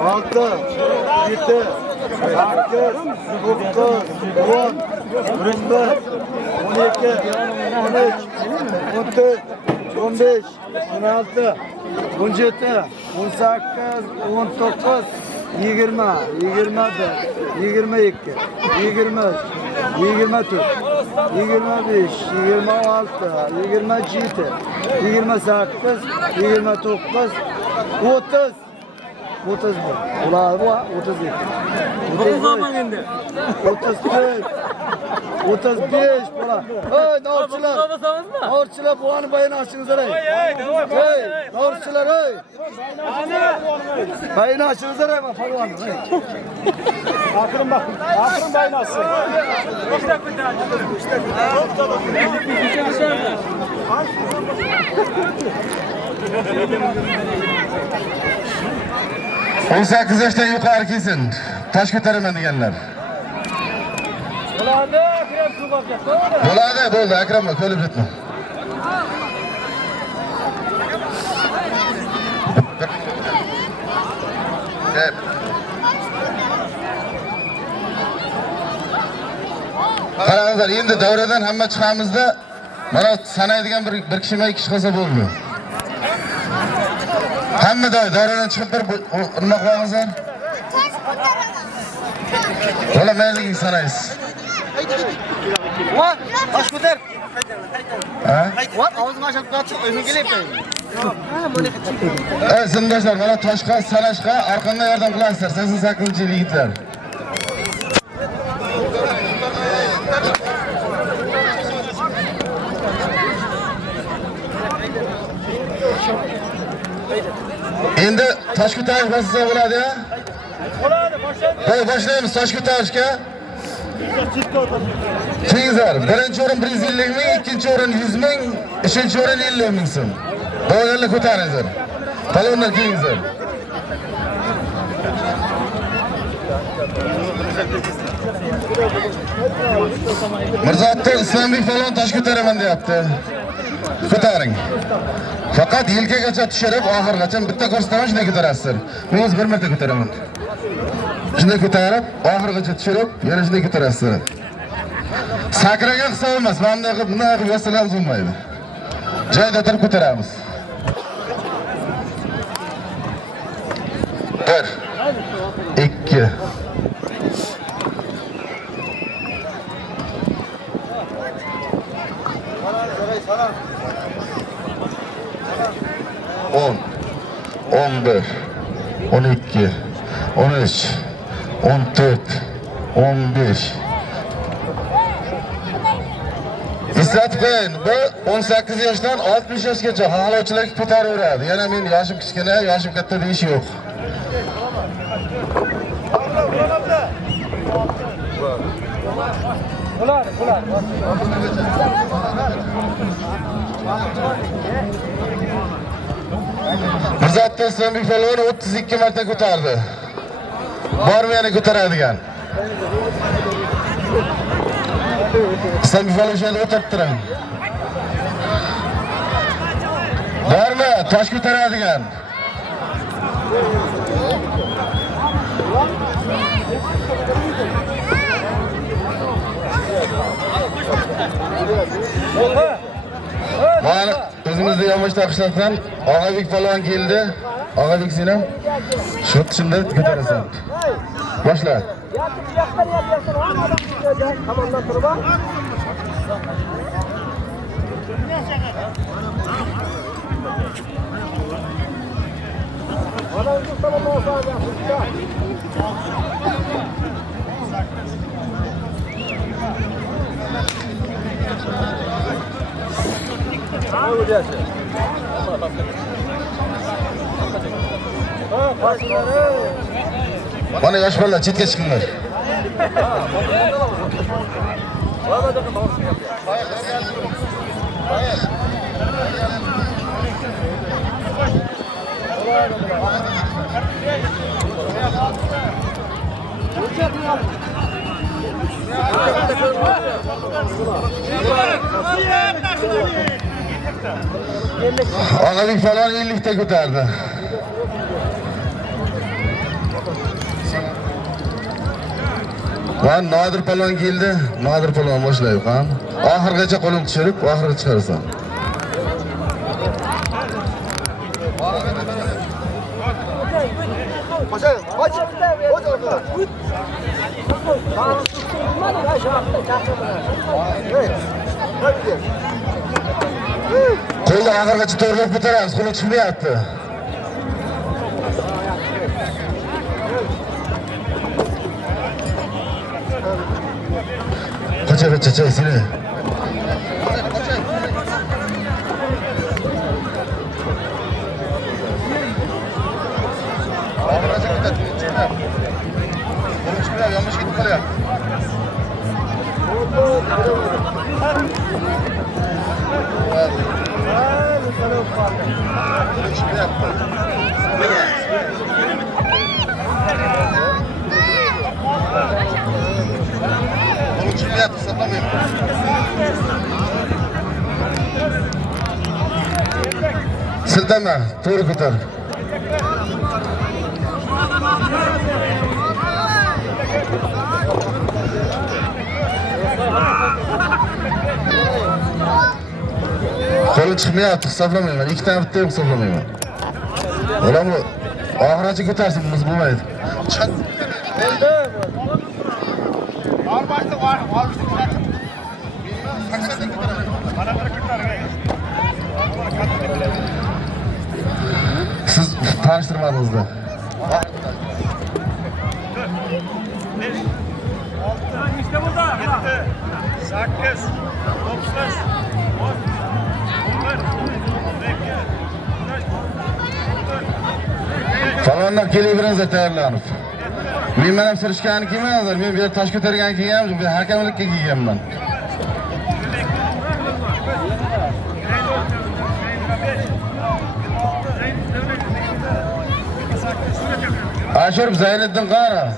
Altı, yedi, sekiz, dokuz, 10, 21, 12, 13, 14, 15, 16, 17, 18, 19, 20, 21, 22, 23, 24, 25, 26, 27, 28, 29, 30. 31. Ular bu 32. 34. 35 bola. Hey, davurchilar. Davurchilar bularni bayini açыңızlar ey. Hey, davurchilar ey. Bayini açыңızlar ey, palvon. Akırın bakın. Akırın bayini açsın. 18 yoshdan yuqori kelsin. Tosh ko'taraman deganlar. Bo'ladi, bo'ldi, Akramma, ko'lib ketma. Gel. Qarangizlar, endi davradan hamma chiqamizda mana sanaydigan bir kishimi ikki kishi qolsa bo'ldi. Hamma davradan chiqib bir nima qilamiz? Ola mayliga sanaysiz. What? Tosh ko'tar. Ha? What? Og'zini ochib qatib o'zing kelyapti. Sindoshlar, mana toshqa, sanashqa orqamdan yordam qilasizlar. 88-yil yigitlar. Endi tosh ko'tarish boshlasa bo'ladi-ya? Bo'ladi, boshlaymiz. Boshlaymiz tosh ko'tarishga. Kengizlar, birinchi o'rin 150 ming, ikkinchi o'rin 100 ming, uchinchi o'rin 50 ming so'm. Da'vogarlar ko'taringizlar. Talonlar kengizlar. Mirzobek Islombek falon tosh ko'taraman deyapti. Ko'taring. Faqat yelkagacha tushirib, oxirgacha bitta ko'rsataman, shunday ko'tarasizlar. Men o'z bir marta ko'taraman. Shunday ko'tarib, oxirgacha tushirib, yana shunday ko'tarasizlar. Sakragan hisob emas, bunday qilib yosalarimiz bo'lmaydi. Joyda turib ko'taramiz. 1 2 10 11 12 13 14 15 Eslatib qo'ying, bu 18 yoshdan 60 yoshgacha xohlovchilarga ko'taraveradi. Yana men yoshim kichkina, yoshim katta deyish yo'q. Mirzobek Islombek falon 32 marta ko'tardi. Bormi yana ko'taradigan? Islombek falon shunda o'tirib turing. Bormi tosh ko'taradigan? Mana o'zimizda Yomoshda qishloqdan Og'abek falon keldi. Og'abek sen ham shu shunda ko'tarasan. Boshla. Mana yosh bolalar chetga chiqinglar. Og'abek falon 50 ta ko'tardi. Va Nodir palon keldi. Nodir palon boshlaydi, ham. Oxirgacha qo'lim tushirib, oxiriga chiqarasan. Qo'lda oxirgacha to'g'rilab bitiramiz, qo'li chiqmayapti. Qacha seni. Yanlış gittik oraya. Siltama, to'g'ri ko'tar. Qo'li chiqmayapti, hisoblamayman. Ikkitani bitta ham hisoblamayman. Ular bu oxirachi ko'tarsin, biz bo'lmaydi. Siz tanishtirmadingizda. İşte burada. 8, 9, Falonlar kelaveringizlar tayyorlanib. Men ham sirishgani kelmayapman, men bu yerda tosh ko'targan kelganman, bu hakamlikka kelganman. Ashur Zayniddin qara.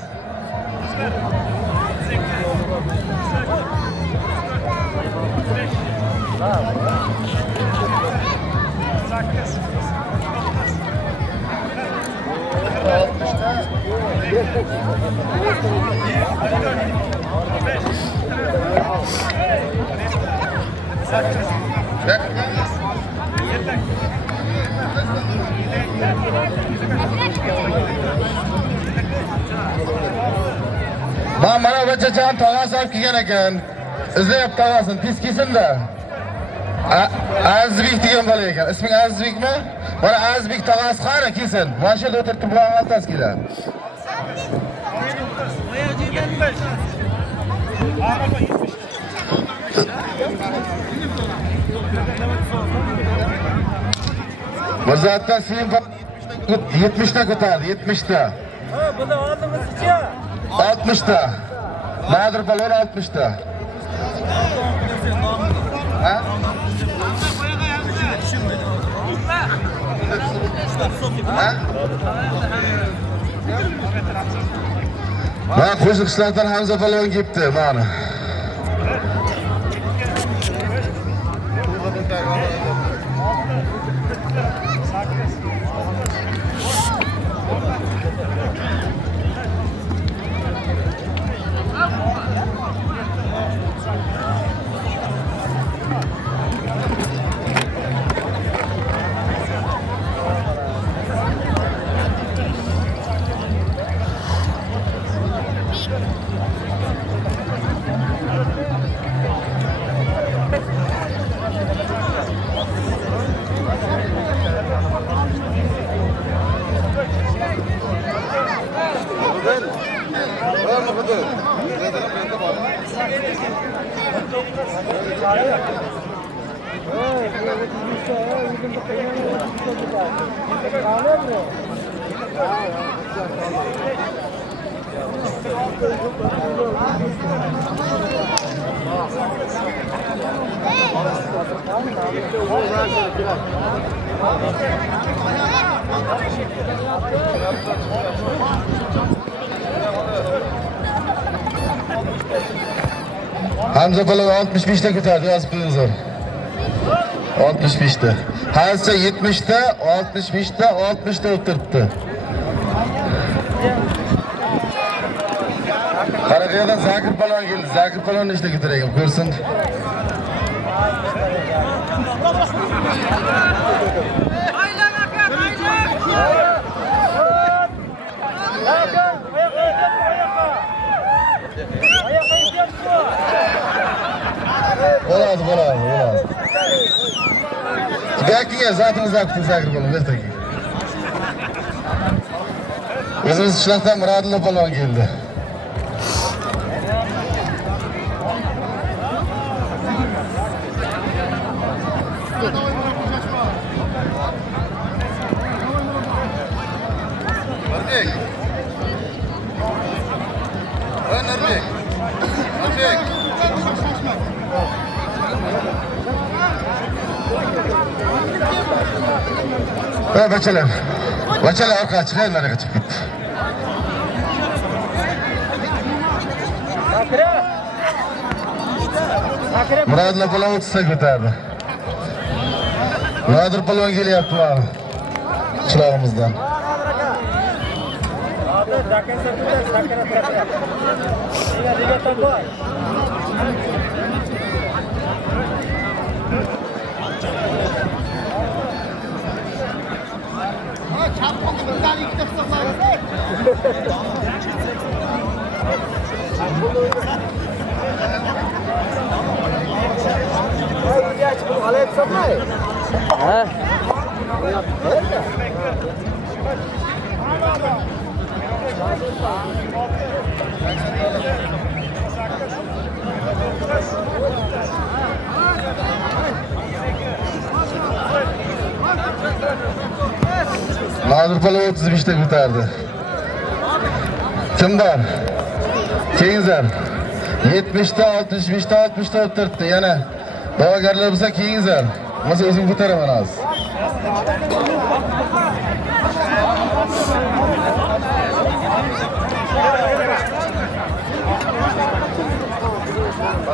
Mana bachajon tog'asi olib kelgan ekan. Izlayapti tog'asini, tez kelsin-da. Azizbek degan bola ekan. Isming Azizbekmi? Mana Azizbek tog'asi qara kelsin. Mana shu yerda o'tirib bo'lgan otasi keladi. Mirzatdan sen 70 ta ko'tardi, 70 ta. Ha, buni oldimizcha. 60 ta. Nadir balon 60 ta. Ha? Ha? Mana qo'shiqchilardan Hamza balon kelibdi, mana. Hamza balon 65 ta ko'tardi, yozib qo'yingizlar. 65 ta. Hozircha 70 ta, 65 ta, 60 ta o'tiribdi. Qaraqayoqdan Zakir balon keldi. Zakir balon nechta ko'targan, ko'rsin. Gakiga zatimizdan kutsak bo'lib ertaga. O'zimiz qishloqdan Murodilla polvon keldi. Bachalar. Bachalar orqaga chiqay, nariga chiqib ketdi. Murodilla polvon o'tsa ko'tardi. Nodir polvon kelyapti mana. Qishloqimizdan. Nodir polvon 35 ta ko'tardi. Kim bor? Keyingizlar. 70 ta, 65 ta, 60 ta o'tiribdi. Yana da'vogarlar bo'lsa keyingizlar. Bo'lmasa o'zim ko'taraman hozir.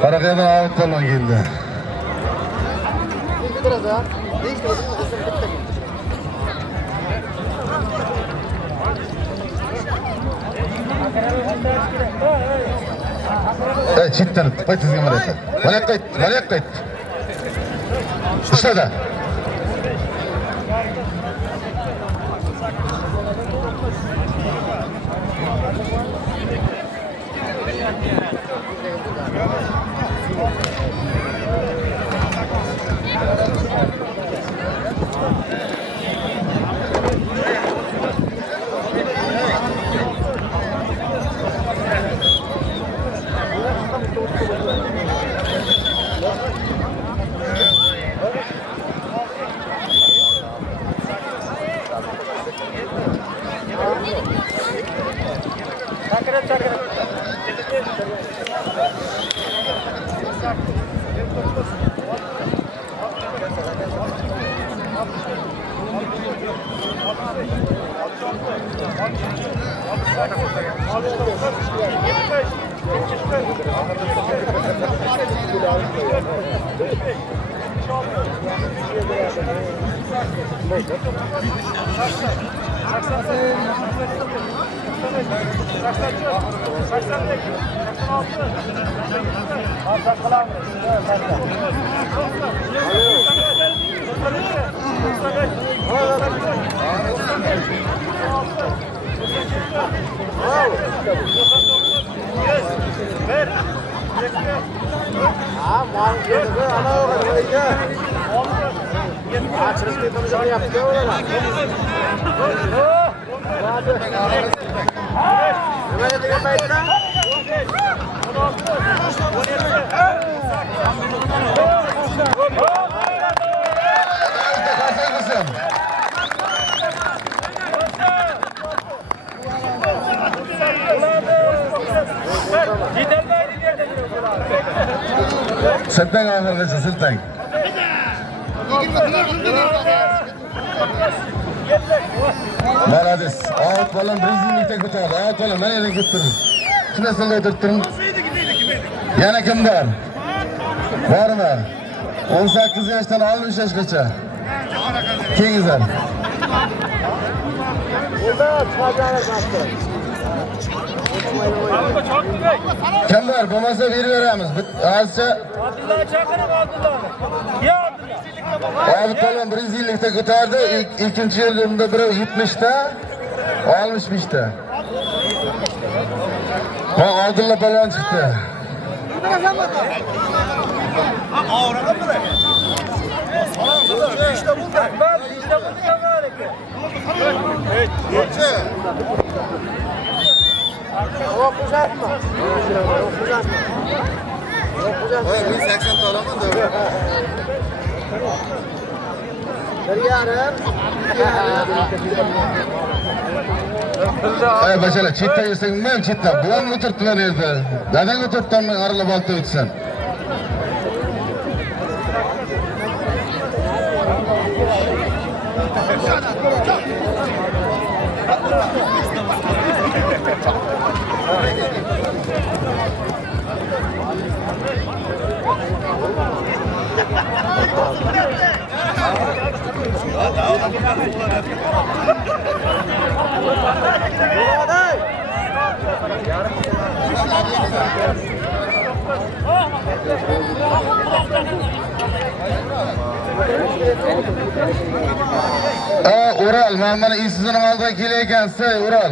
Qaraqadan Avut polvon keldi. Çitten, paytızgın var ete. Manyak kayıt. İşte da. Sırttan ağırlıcı sırttan. Maradis. Ağut falan Brezilya'da götürdü. Ağut falan ben yerine götürdüm. Şurasında oturttum. Yana kim var? Var mı? 18 yaştan 60 yaşgacha. Kengizlar. Kim var? Bo'lmasa beraveramiz. Hozircha Avut polvon 100 ta ko'tardi. Ikkinchi yerda biri 70 ta, 65 ta. Ha, Odilla polvon chiqdi. Ay başala çitta yesek ben çitta. Bu an oturttular yerde. Neden oturttan arıla balta ötsen? Ural, ben bana işsizin aldığı keleykense Ural.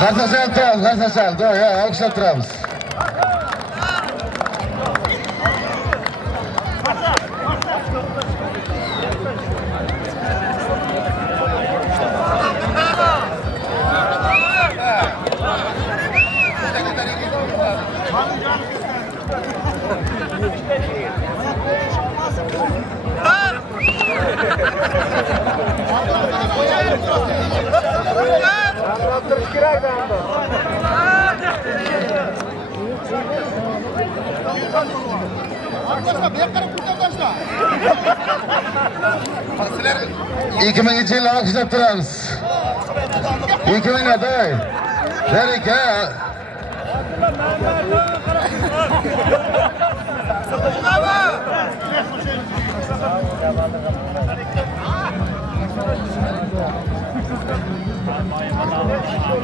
Karsaşal turamiz, karsaşal. Dur ya, alkışlab turamiz. İki ming yıl alkışlab turamiz. 2000 aday. Berika.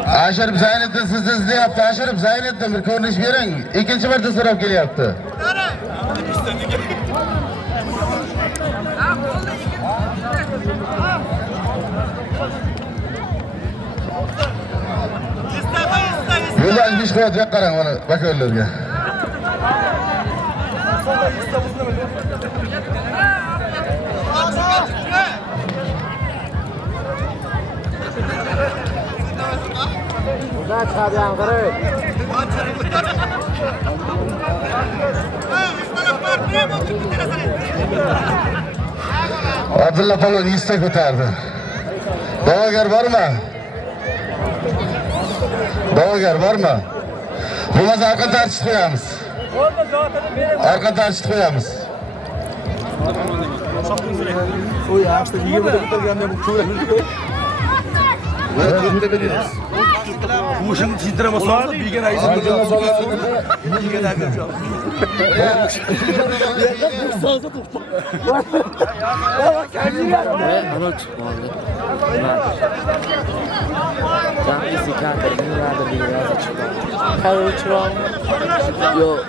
Aşırıp Zayniddin sizni izleyapti. Aşırıp Zayniddin bir ko'rinish bering. İkinci marta so'rab kelyapti. Yo'ldan ish qo'yadi, yo'q qarang mana bako'rlarga. Abdulla Palon yuzta ko'tardi. Da'vogar bormi? Da'vogar bormi? Bo'lmasa orqa tartib qo'yamiz. Orqa tartib qo'yamiz. O yaşta 20'de bitirgende bu köylü. Bu işin titremesi olsa bir kere ayızın bir kere yapacağım. Sağda tutma. Bunu çıkmalı. Ben istikardır, dünyada bir yerde çıkmalı. Her uçuran yok.